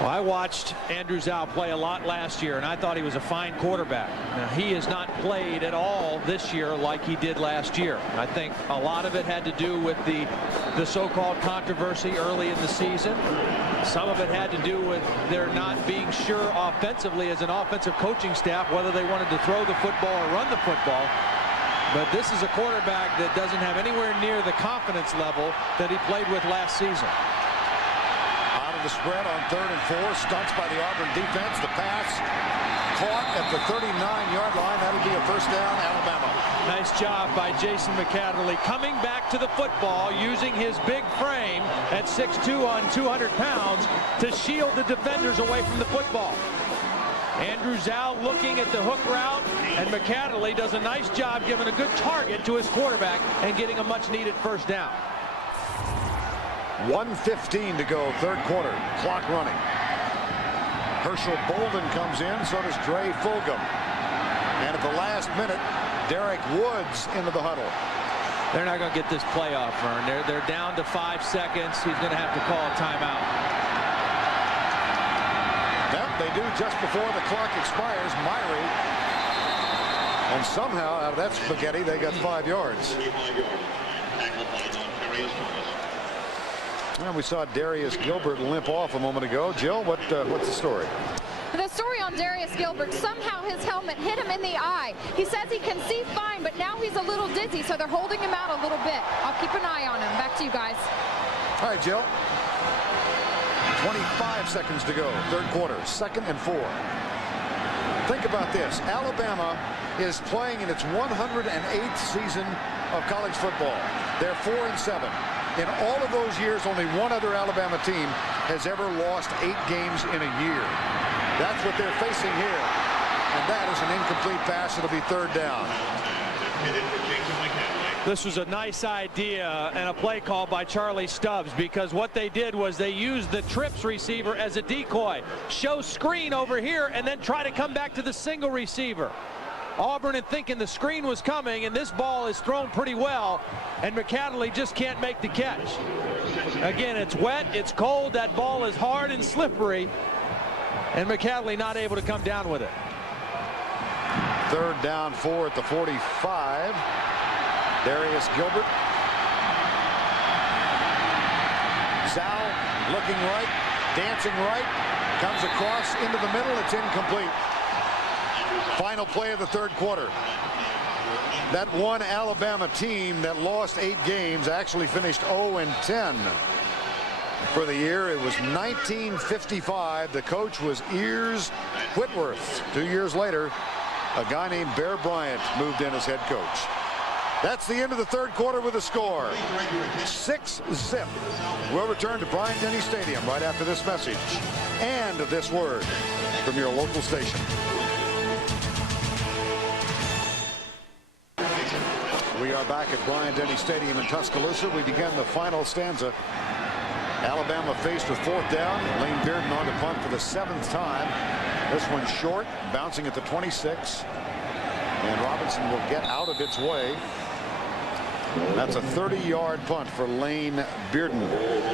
Well, I watched Andrew Zhao play a lot last year, and I thought he was a fine quarterback. Now, he has not played at all this year like he did last year. I think a lot of it had to do with the so-called controversy early in the season. Some of it had to do with their not being sure offensively as an offensive coaching staff whether they wanted to throw the football or run the football. But this is a quarterback that doesn't have anywhere near the confidence level that he played with last season. The spread on 3rd and 4. Stunts by the Auburn defense. The pass caught at the 39-yard line. That'll be a first down, Alabama. Nice job by Jason McAdderley coming back to the football using his big frame at 6'2" on 200 pounds to shield the defenders away from the football. Andrew Zhao looking at the hook route, and McAdderley does a nice job giving a good target to his quarterback and getting a much-needed first down. 1:15 to go, 3rd quarter. Clock running. Herschel Bolden comes in, so does Dre Fulgham. And at the last minute, Derek Woods into the huddle. They're not going to get this play off, Vern. They're down to 5 seconds. He's going to have to call a timeout. Yep, they do just before the clock expires. Myrie. And somehow, out of that spaghetti, they got 5 yards. And we saw Darius Gilbert limp off a moment ago. Jill, what's the story? The story on Darius Gilbert, somehow his helmet hit him in the eye. He says he can see fine, but now he's a little dizzy, so they're holding him out a little bit. I'll keep an eye on him. Back to you guys. All right, Jill. 25 seconds to go, 3rd quarter, 2nd and 4. Think about this. Alabama is playing in its 108th season of college football. They're 4-7. In all of those years, only one other Alabama team has ever lost 8 games in a year. That's what they're facing here. And that is an incomplete pass. It'll be 3rd down. This was a nice idea and a play call by Charlie Stubbs, because what they did was they used the trips receiver as a decoy. Show screen over here and then try to come back to the single receiver. Auburn and thinking the screen was coming, and this ball is thrown pretty well, and McAdderley just can't make the catch. Again, it's wet, it's cold, that ball is hard and slippery, and McCadley not able to come down with it. 3rd down 4 at the 45. Darius Gilbert. Zal looking right, dancing right, comes across into the middle. It's incomplete. Final play of the 3rd quarter. That one Alabama team that lost 8 games actually finished 0-10 for the year. It was 1955. The coach was Ears Whitworth. 2 years later, a guy named Bear Bryant moved in as head coach. That's the end of the 3rd quarter with a score. 6-zip. We'll return to Bryant-Denny Stadium right after this message and this word from your local station. We are back at Bryant-Denny Stadium in Tuscaloosa. We begin the final stanza. Alabama faced with 4th down. Lane Bearden on to punt for the 7th time. This one short, bouncing at the 26. And Robinson will get out of its way. That's a 30-yard punt for Lane Bearden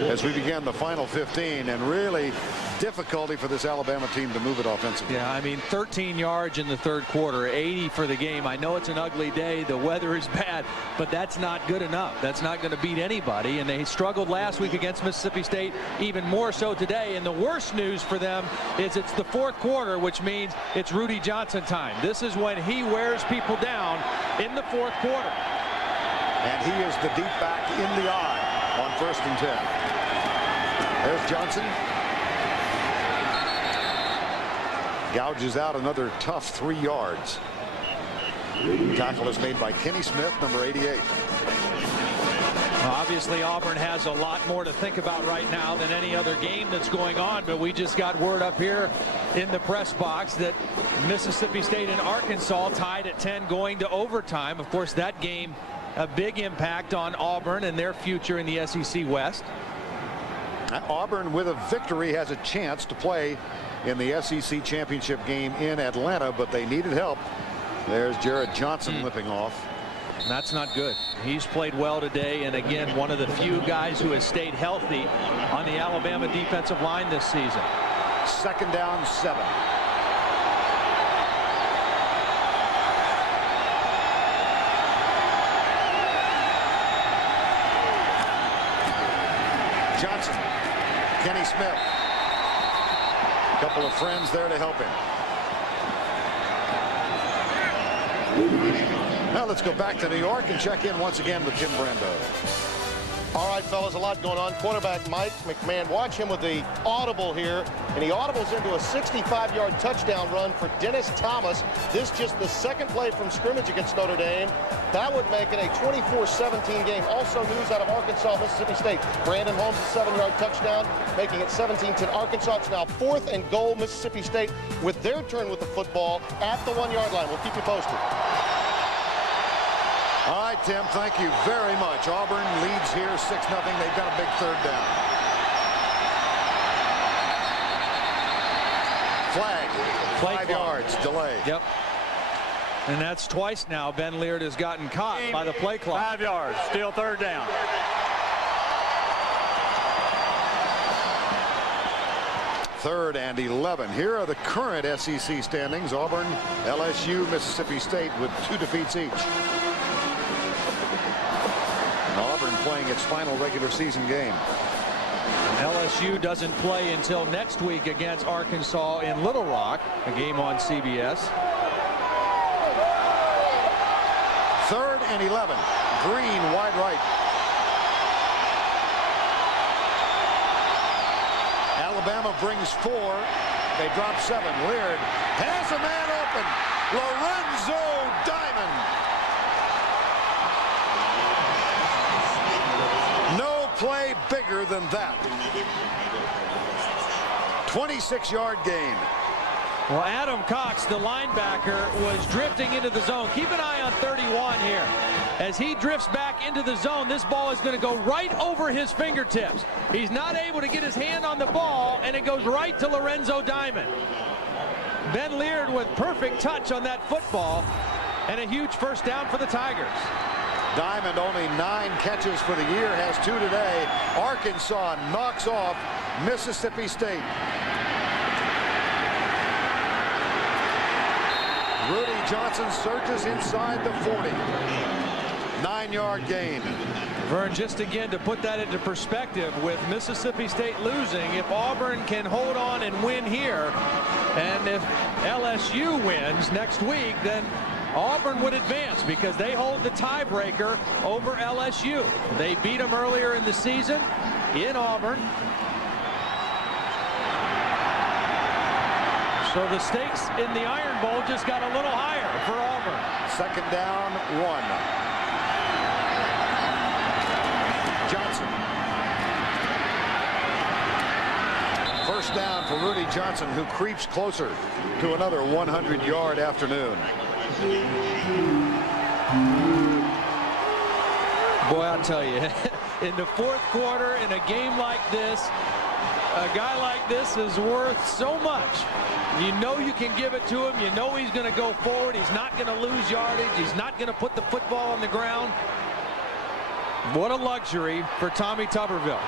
as we begin the final 15, and really difficulty for this Alabama team to move it offensively. Yeah, I mean, 13 yards in the 3rd quarter, 80 for the game. I know it's an ugly day, the weather is bad, but that's not good enough. That's not going to beat anybody, and they struggled last week against Mississippi State, even more so today. And the worst news for them is it's the 4th quarter, which means it's Rudy Johnson time. This is when he wears people down in the 4th quarter. And he is the deep back in the eye on 1st and 10. There's Johnson. Gouges out another tough 3 yards. Tackle is made by Kenny Smith, number 88. Well, obviously, Auburn has a lot more to think about right now than any other game that's going on, but we just got word up here in the press box that Mississippi State and Arkansas tied at 10 going to overtime. Of course, that game a big impact on Auburn and their future in the SEC West. Auburn with a victory has a chance to play in the SEC championship game in Atlanta, but they needed help. There's Jared Johnson limping off. That's not good. He's played well today, and again, one of the few guys who has stayed healthy on the Alabama defensive line this season. 2nd down 7. Johnson, Kenny Smith, a couple of friends there to help him. Now let's go back to New York and check in once again with Tim Brando. All right, fellas, a lot going on. Quarterback Mike McMahon, watch him with the audible here, and he audibles into a 65-yard touchdown run for Dennis Thomas. This just the 2nd play from scrimmage against Notre Dame. That would make it a 24-17 game. Also news out of Arkansas, Mississippi State. Brandon Holmes, a 7-yard touchdown, making it 17-10 Arkansas. It's now 4th and goal, Mississippi State, with their turn with the football at the 1-yard line. We'll keep you posted. All right, Tim, thank you very much. Auburn leads here 6-0. They've got a big 3rd down. Flag. 5 yards. Delay. Yep. And that's twice now Ben Leard has gotten caught by the play clock. 5 yards. Still 3rd down. Third and 11. Here are the current SEC standings. Auburn, LSU, Mississippi State with 2 defeats each. Auburn playing its final regular season game. LSU doesn't play until next week against Arkansas in Little Rock, a game on CBS. 3rd and 11. Green wide right. Alabama brings 4. They drop 7. Leard has a man open. Lorenzo Diamond. No play bigger than that. 26-yard gain. Well, Adam Cox, the linebacker, was drifting into the zone. Keep an eye on 31 here. As he drifts back into the zone, this ball is going to go right over his fingertips. He's not able to get his hand on the ball, and it goes right to Lorenzo Diamond. Ben Leard with perfect touch on that football, and a huge 1st down for the Tigers. Diamond only 9 catches for the year, has 2 today. Arkansas knocks off Mississippi State. Rudy Johnson surges inside the 40. 9-yard gain. Vern, just again to put that into perspective, with Mississippi State losing, if Auburn can hold on and win here, and if LSU wins next week, then Auburn would advance because they hold the tiebreaker over LSU. They beat them earlier in the season in Auburn. So the stakes in the Iron Bowl just got a little higher for Auburn. 2nd down, 1. Johnson. 1st down for Rudy Johnson, who creeps closer to another 100-yard afternoon. Boy, I'll tell you, in the 4th quarter, in a game like this, a guy like this is worth so much. You know you can give it to him. You know he's going to go forward. He's not going to lose yardage. He's not going to put the football on the ground. What a luxury for Tommy Tuberville.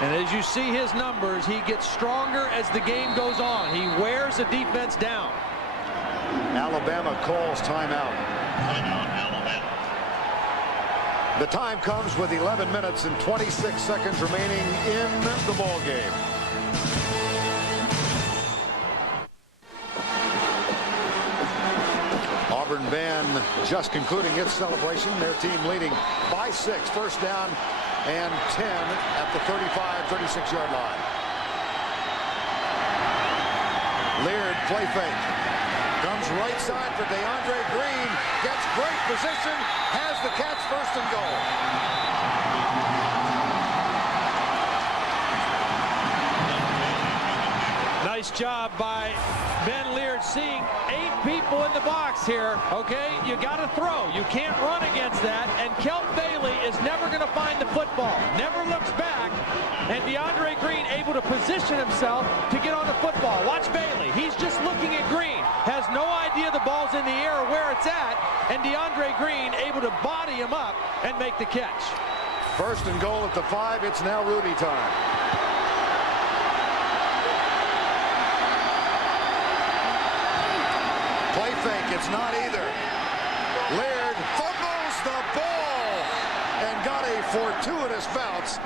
And as you see his numbers, he gets stronger as the game goes on. He wears the defense down. Alabama calls timeout. The time comes with 11 minutes and 26 seconds remaining in the ball game. Auburn band just concluding its celebration. Their team leading by 6. 1st down and 10 at the 35-36-yard line. Leard play fake. Comes right side for DeAndre Green. Gets great position. Has the catch, 1st and goal. Nice job by Ben Leard, seeing 8 people in the box here. Okay, you got to throw. You can't run against that. And Kelt Bailey is never going to find the football. Never looks back. And DeAndre Green able to position himself to get on the football. Watch Bailey. He's just looking at Green. Has no idea the ball's in the air or where it's at. And DeAndre Green able to body him up and make the catch. 1st and goal at the 5. It's now Rudy time. Play fake. It's not either. Leard fumbles the ball and got a fortuitous bounce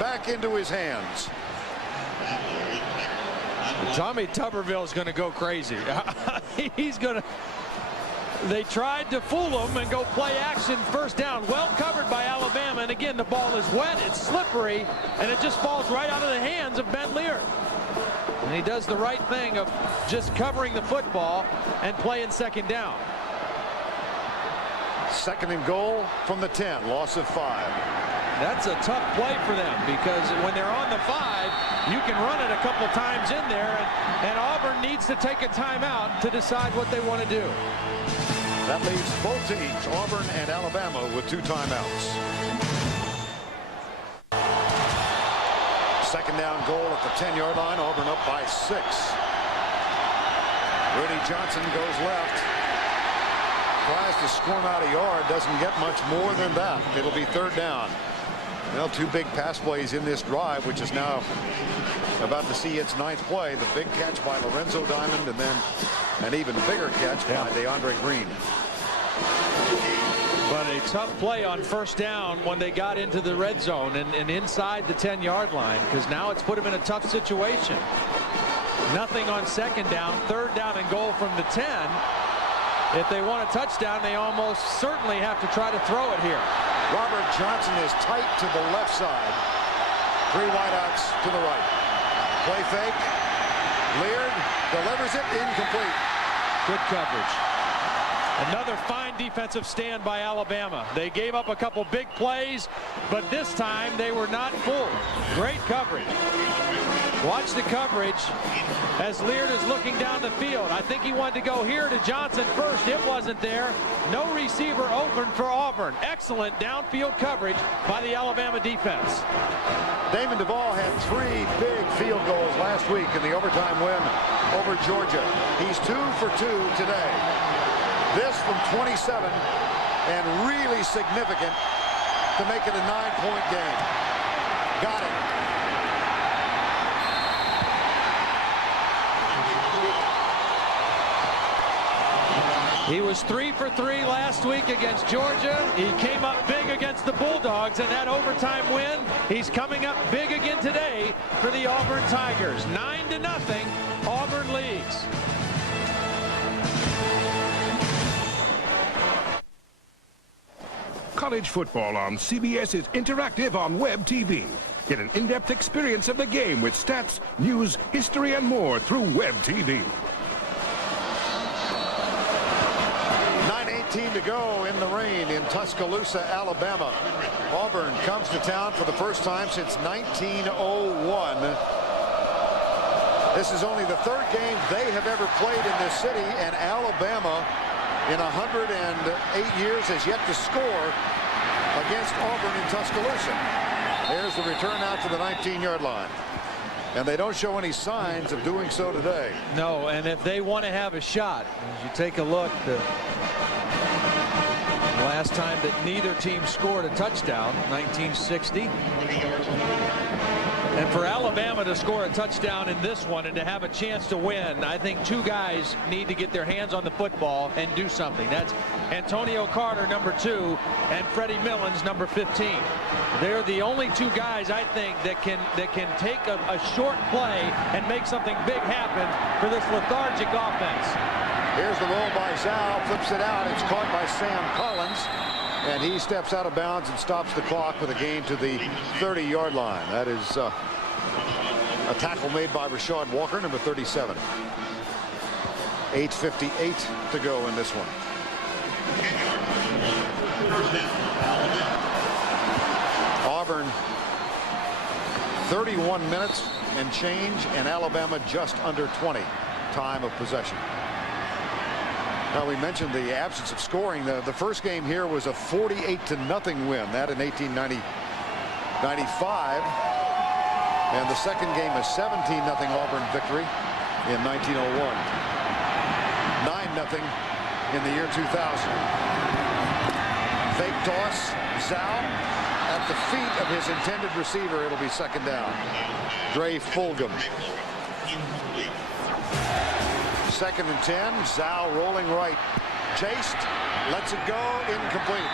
back into his hands. Tommy Tuberville is going to go crazy. He's going to. They tried to fool him and go play action 1st down. Well covered by Alabama. And again, the ball is wet. It's slippery. And it just falls right out of the hands of Ben Leard. And he does the right thing of just covering the football and playing 2nd down. 2nd and goal from the 10. Loss of 5. That's a tough play for them because when they're on the 5, you can run it a couple times in there, and Auburn needs to take a timeout to decide what they want to do. That leaves both teams, Auburn and Alabama, with 2 timeouts. 2nd down goal at the 10-yard line. Auburn up by 6. Rudy Johnson goes left. Tries to squirm out a yard. Doesn't get much more than that. It'll be 3rd down. Well, 2 big pass plays in this drive, which is now about to see its 9th play. The big catch by Lorenzo Diamond, and then an even bigger catch by DeAndre Green. But a tough play on 1st down when they got into the red zone and inside the 10-yard line, because now it's put them in a tough situation. Nothing on 2nd down. 3rd down and goal from the 10. If they want a touchdown, they almost certainly have to try to throw it here. Robert Johnson is tight to the left side. 3 wideouts to the right. Play fake. Leard delivers it, incomplete. Good coverage. Another fine defensive stand by Alabama. They gave up a couple big plays, but this time they were not fooled. Great coverage. Watch the coverage as Leard is looking down the field. I think he wanted to go here to Johnson first. It wasn't there. No receiver open for Auburn. Excellent downfield coverage by the Alabama defense. Damon Duvall had 3 big field goals last week in the overtime win over Georgia. He's 2 for 2 today. This from 27 and really significant to make it a 9-point game. Got it. He was 3 for 3 last week against Georgia. He came up big against the Bulldogs in that overtime win. He's coming up big again today for the Auburn Tigers. 9-0, Auburn leads. College football on CBS is interactive on web TV. Get an in-depth experience of the game with stats, news, history, and more through web TV. 9:18 to go in the rain in Tuscaloosa, Alabama. Auburn comes to town for the first time since 1901. This is only the third game they have ever played in this city, and Alabama in 108 years has yet to score against Auburn in Tuscaloosa. There's the return out to the 19-yard line. And they don't show any signs of doing so today. No, and if they want to have a shot, as you take a look, the last time that neither team scored a touchdown, 1960. And for Alabama to score a touchdown in this one and to have a chance to win, I think two guys need to get their hands on the football and do something. That's Antonio Carter, number 2, and Freddie Millins, number 15. They're the only two guys, I think, that can take a short play and make something big happen for this lethargic offense. Here's the roll by Zhao, flips it out. It's caught by Sam Collins, and he steps out of bounds and stops the clock with a gain to the 30-yard line. That is a tackle made by Rashad Walker, number 37. 8:58 to go in this one. Auburn 31 minutes and change, and Alabama just under 20 time of possession. Now, we mentioned the absence of scoring. The first game here was a 48-0 win, that in 1895. And the second game a 17-0 Auburn victory in 1901. 9-0 in the year 2000. Fake toss, Zhao at the feet of his intended receiver. It'll be second down. Dre Fulgham. 2nd and 10. Zhao rolling right. Chased. Lets it go. Incomplete.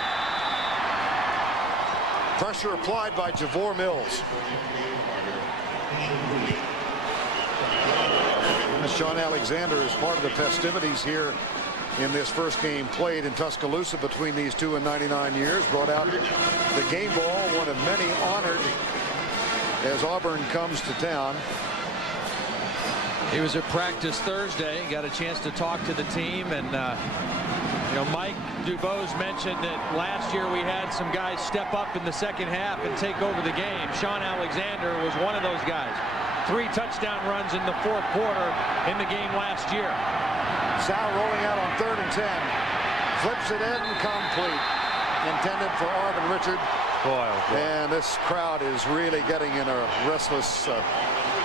Pressure applied by Javor Mills. Sean Alexander is part of the festivities here in this first game played in Tuscaloosa between these two in 99 years. Brought out the game ball, one of many honored as Auburn comes to town. He was at practice Thursday, got a chance to talk to the team, and you know, Mike DuBose mentioned that last year we had some guys step up in the second half and take over the game. Sean Alexander was one of those guys. 3 touchdown runs in the fourth quarter in the game last year. Zhao rolling out on 3rd and 10. Flips it in, complete. Intended for Arvin Richard. Boy, oh boy. And this crowd is really getting in a restless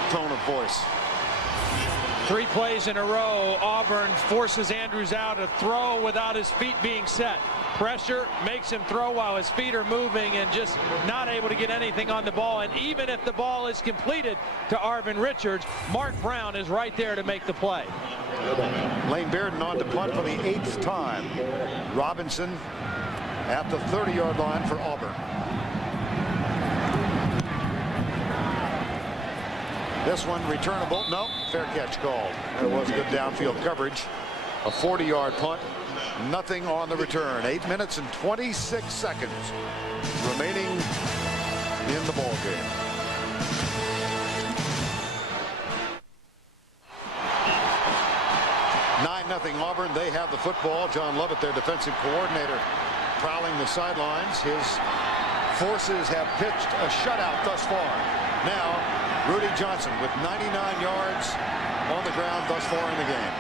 tone of voice. 3 plays in a row. Auburn forces Andrews out to throw without his feet being set. Pressure makes him throw while his feet are moving and just not able to get anything on the ball. And even if the ball is completed to Arvin Richards, Mark Brown is right there to make the play. Lane Bearden on to punt for the 8th time. Robinson at the 30-yard line for Auburn. This one returnable. No, fair catch called. There was good downfield coverage. A 40-yard punt. Nothing on the return. 8 minutes and 26 seconds remaining in the ball game. Nothing Auburn. They have the football. John Lovett, their defensive coordinator, prowling the sidelines. His forces have pitched a shutout thus far. Now, Rudy Johnson with 99 yards on the ground thus far in the game,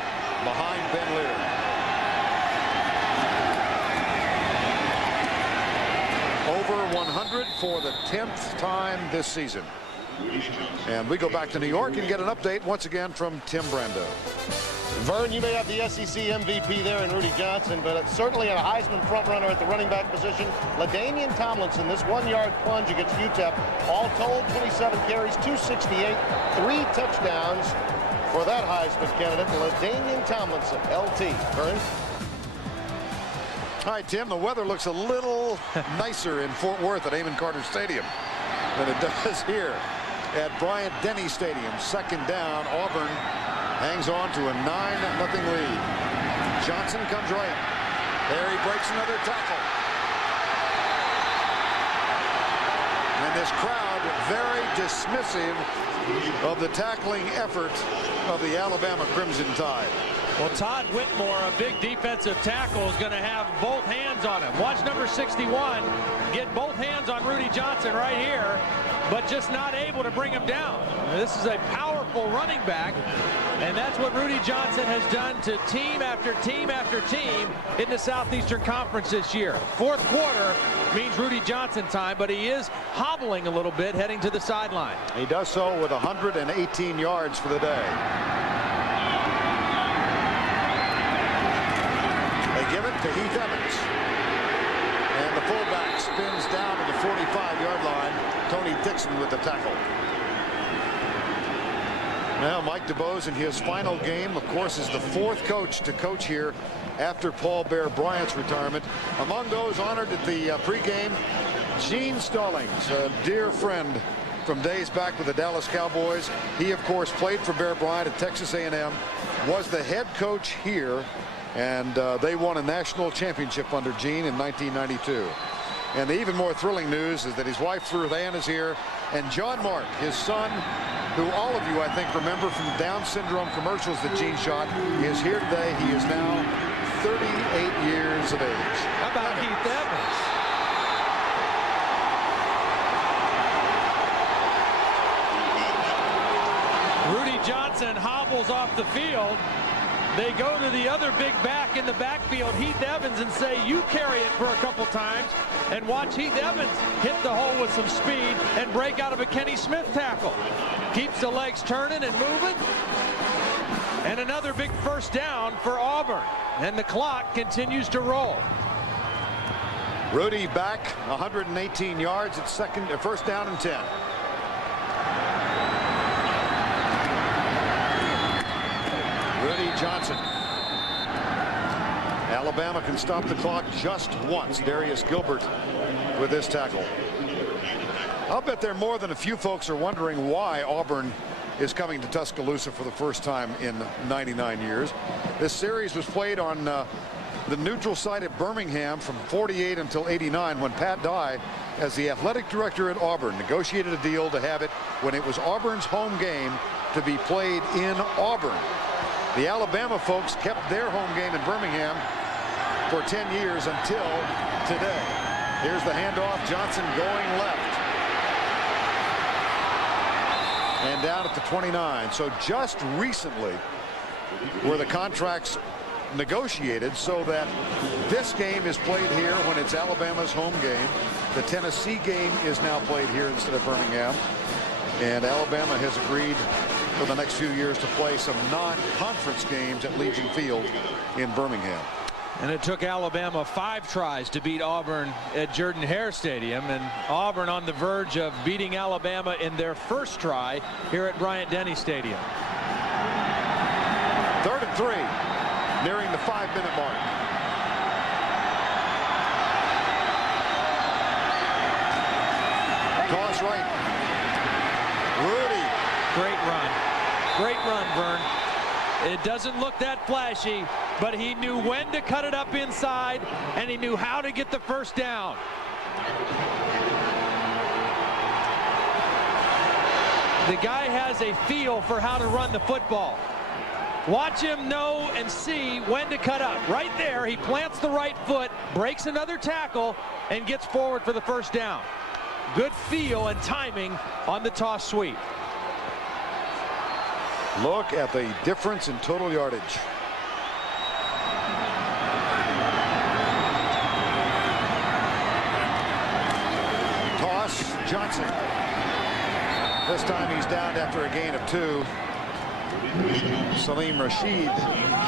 behind Ben Lear. Over 100 for the 10th time this season. And we go back to New York and get an update once again from Tim Brando. Vern, you may have the SEC MVP there in Rudy Johnson, but it's certainly a Heisman frontrunner at the running back position. LaDainian Tomlinson, this 1-yard plunge against UTEP, all told 27 carries, 268, 3 touchdowns for that Heisman candidate, LaDainian Tomlinson, LT. Vern? All right, Tim, the weather looks a little nicer in Fort Worth at Amon Carter Stadium than it does here at Bryant-Denny Stadium. Second down, Auburn hangs on to a 9-0 lead. Johnson comes right. There he breaks another tackle. And this crowd very dismissive of the tackling effort of the Alabama Crimson Tide. Well, Todd Whitmore, a big defensive tackle, is going to have both hands on him. Watch number 61 get both hands on Rudy Johnson right here, but just not able to bring him down. This is a powerful running back, and that's what Rudy Johnson has done to team after team after team in the Southeastern Conference this year. Fourth quarter means Rudy Johnson time, but he is hobbling a little bit heading to the sideline. He does so with 118 yards for the day. Give it to Heath Evans. And the fullback spins down to the 45-yard line. Tony Dixon with the tackle. Now Mike DuBose in his final game, of course, is the 4th coach to coach here after Paul Bear Bryant's retirement. Among those honored at the pregame, Gene Stallings, a dear friend from days back with the Dallas Cowboys. He, of course, played for Bear Bryant at Texas A&M, was the head coach here, and they won a national championship under Gene in 1992. And the even more thrilling news is that his wife Ruth Ann is here, and John Mark, his son, who all of you I think remember from Down syndrome commercials that Gene shot, is here today. He is now 38 years of age. How about Heath Evans? Rudy Johnson hobbles off the field. They go to the other big back in the backfield, Heath Evans, and say, you carry it for a couple times, and watch Heath Evans hit the hole with some speed and break out of a Kenny Smith tackle. Keeps the legs turning and moving. And another big first down for Auburn. And the clock continues to roll. Rudy back 118 yards at first down and 10. Rudy Johnson. Alabama can stop the clock just once. Darius Gilbert with this tackle. I'll bet there are more than a few folks are wondering why Auburn is coming to Tuscaloosa for the first time in 99 years. This series was played on the neutral site at Birmingham from 48 until 89, when Pat Dye, as the athletic director at Auburn, negotiated a deal to have it when it was Auburn's home game to be played in Auburn. The Alabama folks kept their home game in Birmingham for 10 years until today. Here's the handoff. Johnson going left. And down at the 29. So just recently were the contracts negotiated so that this game is played here when it's Alabama's home game. The Tennessee game is now played here instead of Birmingham. And Alabama has agreed for the next few years to play some non-conference games at Legion Field in Birmingham. And it took Alabama 5 tries to beat Auburn at Jordan-Hare Stadium, and Auburn on the verge of beating Alabama in their first try here at Bryant-Denny Stadium. 3rd and 3, nearing the 5-minute mark. Toss right. Rudy. Great run. Great run, Vern. It doesn't look that flashy, but he knew when to cut it up inside, and he knew how to get the first down. The guy has a feel for how to run the football. Watch him know and see when to cut up. Right there, he plants the right foot, breaks another tackle, and gets forward for the first down. Good feel and timing on the toss sweep. Look at the difference in total yardage. Toss, Johnson. This time he's down after a gain of 2. Salim Rashid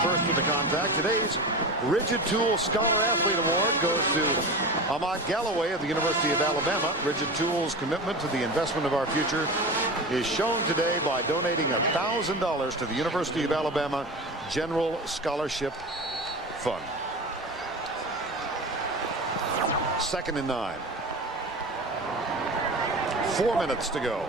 first with the contact. Today's Rigid Tool Scholar Athlete Award goes to Ahmad Galloway of the University of Alabama. Rigid Tool's commitment to the investment of our future is shown today by donating $1,000 to the University of Alabama General Scholarship Fund. 2nd and 9. 4 minutes to go.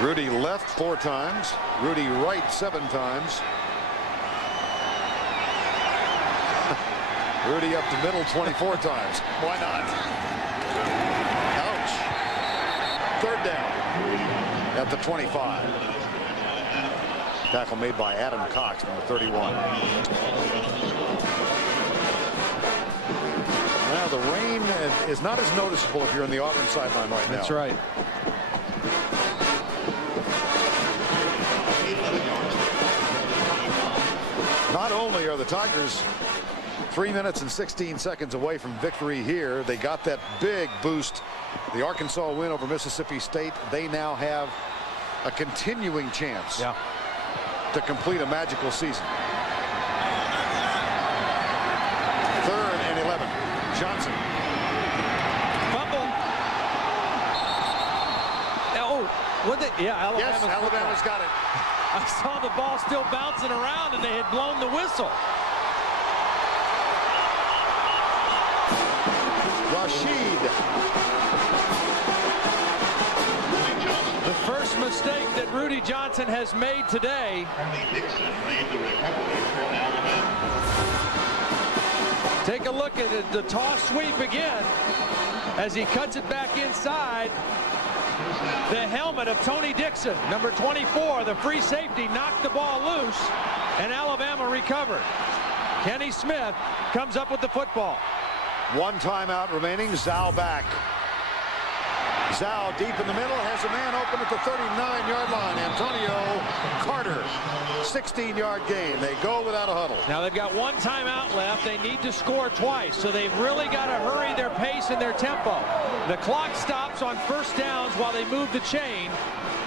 Rudy left 4 times. Rudy right 7 times. Rudy up to middle 24 times. Why not? Ouch. 3rd down at the 25. Tackle made by Adam Cox, number 31. Now the rain is not as noticeable if you're in the Auburn sideline right now. That's right. Not only are the Tigers 3 minutes and 16 seconds away from victory here, they got that big boost. The Arkansas win over Mississippi State. They now have a continuing chance to complete a magical season. 3rd and 11. Johnson. Fumble. Oh, Alabama's, yes, Alabama's got it. I saw the ball still bouncing around and they had blown the whistle. Rashid. The first mistake that Rudy Johnson has made today. Take a look at it, the toss sweep again as he cuts it back inside. The helmet of Tony Dixon, number 24, the free safety, knocked the ball loose, and Alabama recovered. Kenny Smith comes up with the football. 1 timeout remaining. Zhao back. Zhao deep in the middle, has a man open at the 39-yard line. Antonio Carter, 16-yard gain. They go without a huddle. Now they've got 1 timeout left. They need to score twice, so they've really got to hurry their pace and their tempo. The clock stops on 1st downs while they move the chain,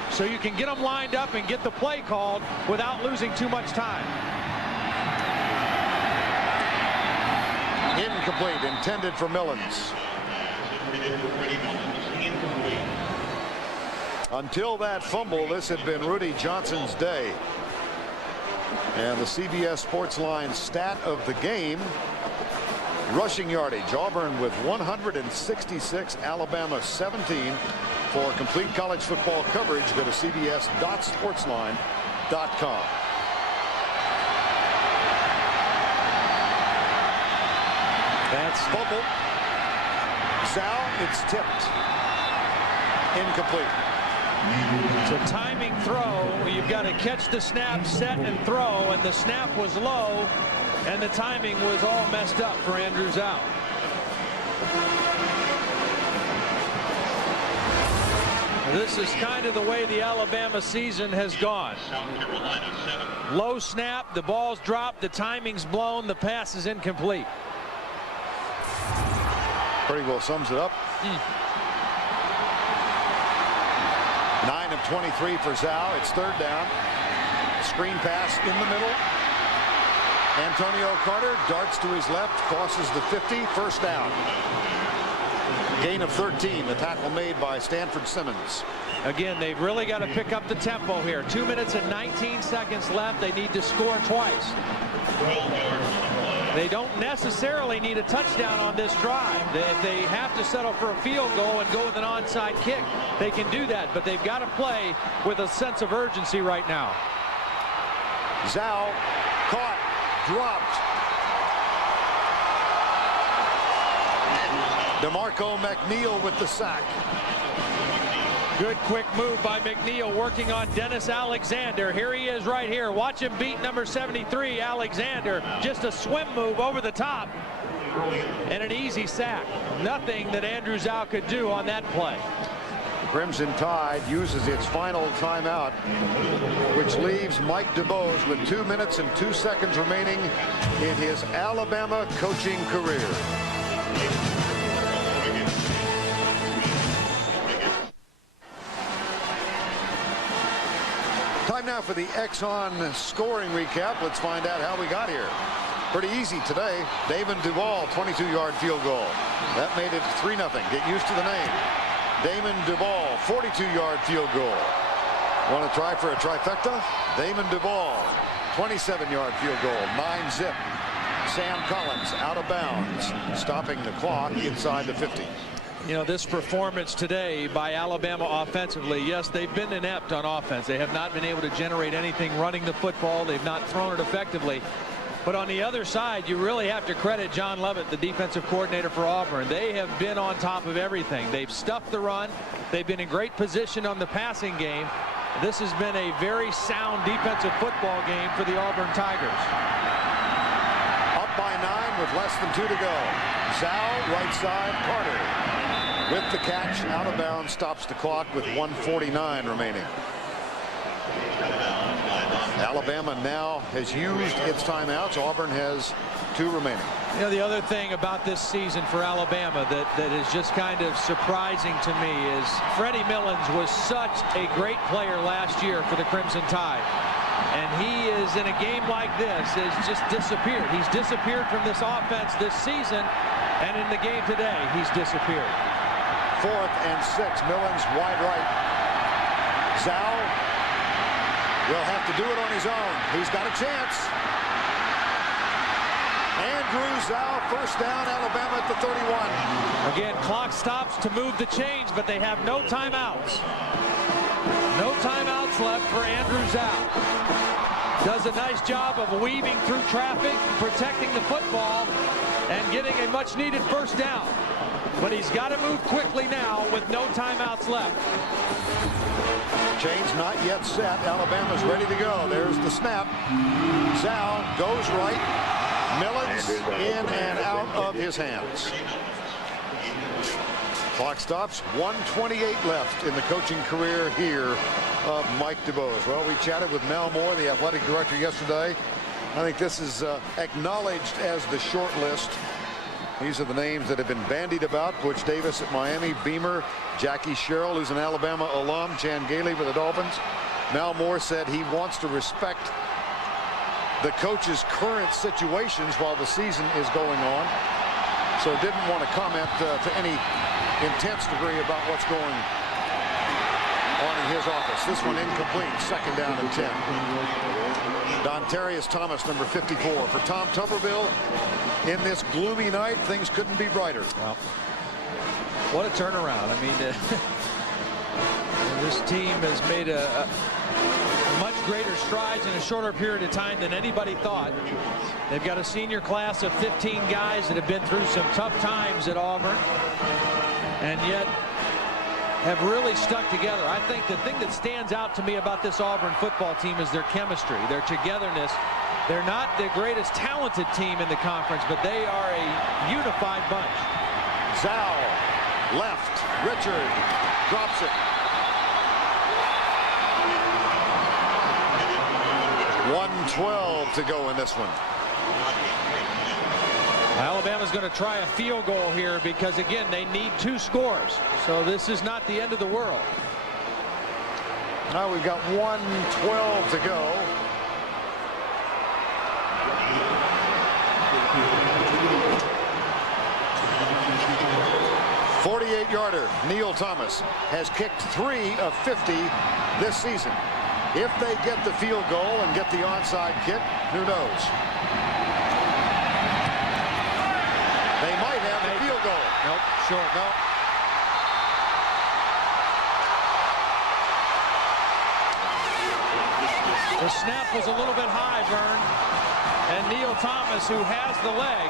so you can get them lined up and get the play called without losing too much time. Incomplete, intended for Millens. Until that fumble, this had been Rudy Johnson's day. And the CBS Sports Line stat of the game, rushing yardage. Auburn with 166, Alabama 17. For complete college football coverage, go to cbs.sportsline.com. That's fumble. Zhao, it's tipped. Incomplete. It's a timing throw. You've got to catch the snap, set, and throw, and the snap was low, and the timing was all messed up for Andrew Zhao. This is kind of the way the Alabama season has gone. Low snap, the ball's dropped, the timing's blown, the pass is incomplete. Pretty well sums it up. 9 of 23 for Zhao. It's 3rd down. Screen pass in the middle. Antonio Carter darts to his left, crosses the 50. 1st down. Gain of 13. The tackle made by Stanford Simmons. Again, they've really got to pick up the tempo here. 2 minutes and 19 seconds left. They need to score twice. They don't necessarily need a touchdown on this drive. If they have to settle for a field goal and go with an onside kick, they can do that. But they've got to play with a sense of urgency right now. Zhao caught, dropped. DeMarco McNeil with the sack. Good quick move by McNeil working on Dennis Alexander. Here he is right here. Watch him beat number 73, Alexander. Just a swim move over the top. And an easy sack. Nothing that Andrew Zhao could do on that play. Crimson Tide uses its final timeout, which leaves Mike DuBose with 2 minutes and 2 seconds remaining in his Alabama coaching career. now for the Exxon scoring recap. Let's find out how we got here. Pretty easy today. Damon Duvall, 22-yard field goal. That made it 3-0. Get used to the name. Damon Duvall, 42-yard field goal. Want to try for a trifecta? Damon Duvall, 27-yard field goal, 9-zip. Sam Collins out of bounds, stopping the clock inside the 50. You know, this performance today by Alabama offensively, yes, they've been inept on offense. They have not been able to generate anything running the football. They've not thrown it effectively. But on the other side, you really have to credit John Lovett, the defensive coordinator for Auburn. They have been on top of everything. They've stuffed the run. They've been in great position on the passing game. This has been a very sound defensive football game for the Auburn Tigers. Up by 9 with less than 2 to go. Zhao, right side, Carter with the catch, out of bounds, stops the clock with 1:49 remaining. Alabama now has used its timeouts. Auburn has 2 remaining. You know, the other thing about this season for Alabama that is just kind of surprising to me is Freddie Millins was such a great player last year for the Crimson Tide. And he is, in a game like this, has just disappeared. He's disappeared from this offense this season, and in the game today, he's disappeared. 4th and 6. Millins wide right. Zhao will have to do it on his own. He's got a chance. Andrew Zhao, first down, Alabama at the 31. Again, clock stops to move the chains, but they have no timeouts. No timeouts left for Andrew Zhao. Does a nice job of weaving through traffic, protecting the football, and getting a much-needed first down. But he's got to move quickly now with no timeouts left. Chains not yet set. Alabama's ready to go. There's the snap. Zhao goes right. Millins in and out of his hands. Clock stops. 1:28 left in the coaching career here of Mike DuBose. Well, we chatted with Mel Moore, the athletic director, yesterday. I think this is acknowledged as the short list. These are the names that have been bandied about. Butch Davis at Miami, Beamer, Jackie Sherrill, who's an Alabama alum, Chan Gailey for the Dolphins. Mel Moore said he wants to respect the coach's current situations while the season is going on. So didn't want to comment to any intense degree about what's going on in his office. This one incomplete, 2nd down and 10. Dontarius Thomas, number 54. For Tom Tuberville, in this gloomy night, things couldn't be brighter. Well, what a turnaround. I mean, this team has made a much greater strides in a shorter period of time than anybody thought. They've got a senior class of 15 guys that have been through some tough times at Auburn, and yet have really stuck together. I think the thing that stands out to me about this Auburn football team is their chemistry, their togetherness. They're not the greatest talented team in the conference, but they are a unified bunch. Zhao, left. Richard drops it. 1:12 to go in this one. Alabama's going to try a field goal here because, again, they need 2 scores. So this is not the end of the world. Now we've got 1:12 to go. .48-yarder. Neil Thomas has kicked 3 of 50 this season. If they get the field goal and get the onside kick, who knows? They might have the field goal. Nope, short. No. The snap was a little bit high, Vern. And Neil Thomas, who has the leg,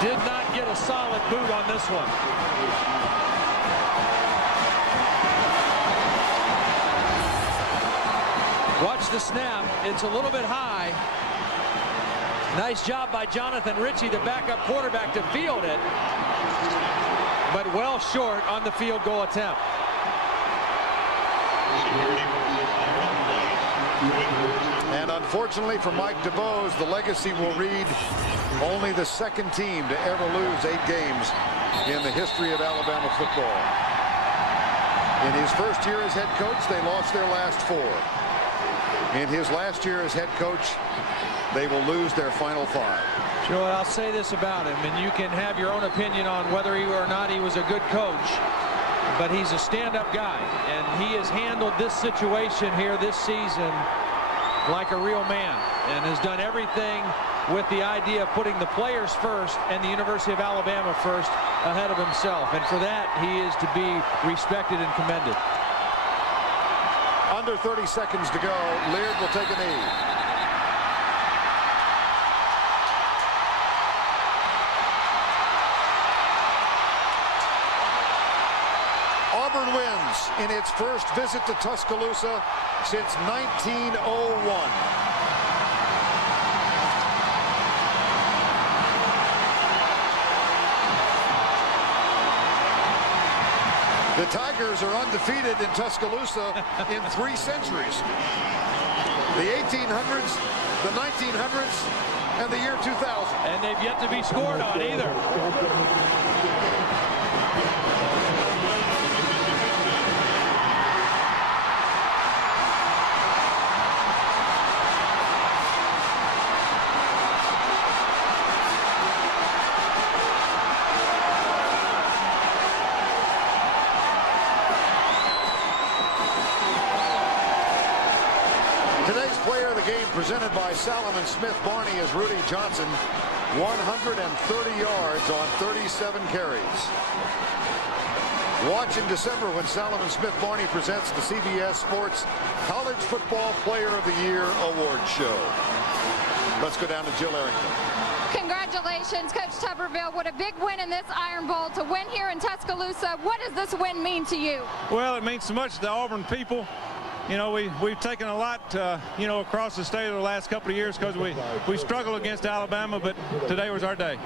did not get a solid boot on this one. Watch the snap. It's a little bit high. Nice job by Jonathan Ritchie, the backup quarterback, to field it, but well short on the field goal attempt. And unfortunately for Mike DuBose, the legacy will read only the 2nd team to ever lose 8 games in the history of Alabama football. In his first year as head coach, they lost their last 4. In his last year as head coach, they will lose their final 5. Joe, I'll say this about him, and you can have your own opinion on whether he or not he was a good coach, but he's a stand-up guy, and he has handled this situation here this season like a real man, and has done everything with the idea of putting the players first and the University of Alabama first ahead of himself, and for that he is to be respected and commended. Under 30 seconds to go. Leard will take a knee. Auburn wins in its first visit to Tuscaloosa since 1901. The Tigers are undefeated in Tuscaloosa in 3 centuries. The 1800s, the 1900s, and the year 2000. And they've yet to be scored on either. Today's player of the game, presented by Salomon Smith Barney, is Rudy Johnson. 130 yards on 37 carries. Watch in December when Salomon Smith Barney presents the CBS Sports College Football Player of the Year Award Show. Let's go down to Jill Arrington. Congratulations, Coach Tuberville. What a big win in this Iron Bowl to win here in Tuscaloosa. What does this win mean to you? Well, it means so much to the Auburn people. You know, we've taken a lot, you know, across the state of the last couple of years because we struggled against Alabama, but today was our day.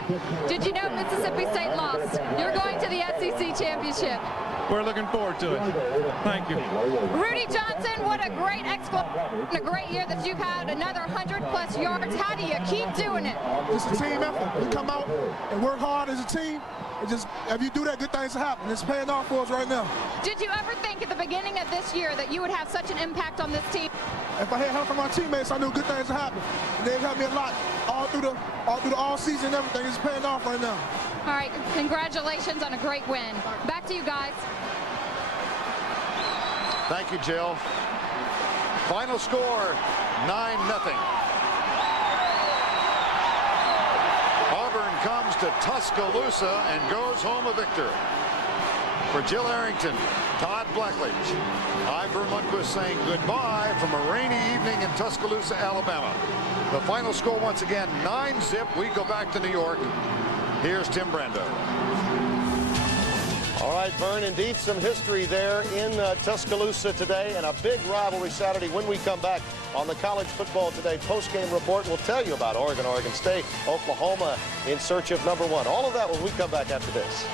Did you know Mississippi State lost? You're going to the SEC Championship. We're looking forward to it. Thank you. Rudy Johnson, what a great exploit, a great year that you've had, another 100-plus yards. How do you keep doing it? It's a team effort. We come out and work hard as a team. Just if you do that, good things happen. It's paying off for us right now. Did you ever think at the beginning of this year that you would have such an impact on this team? If I had help from my teammates, I knew good things would happen. And they've helped me a lot all through the all season and everything. It's paying off right now. All right, congratulations on a great win. Back to you guys. Thank you, Jill. Final score, 9-0. Auburn comes to Tuscaloosa and goes home a victor. For Jill Arrington, Todd Blackledge, I'm Vern Lundquist saying goodbye from a rainy evening in Tuscaloosa, Alabama. The final score once again, 9-0. We go back to New York. Here's Tim Brando. All right, Vern, indeed some history there in Tuscaloosa today, and a big rivalry Saturday. When we come back on the College Football Today post-game report, we'll tell you about Oregon, Oregon State, Oklahoma in search of #1. All of that when we come back after this.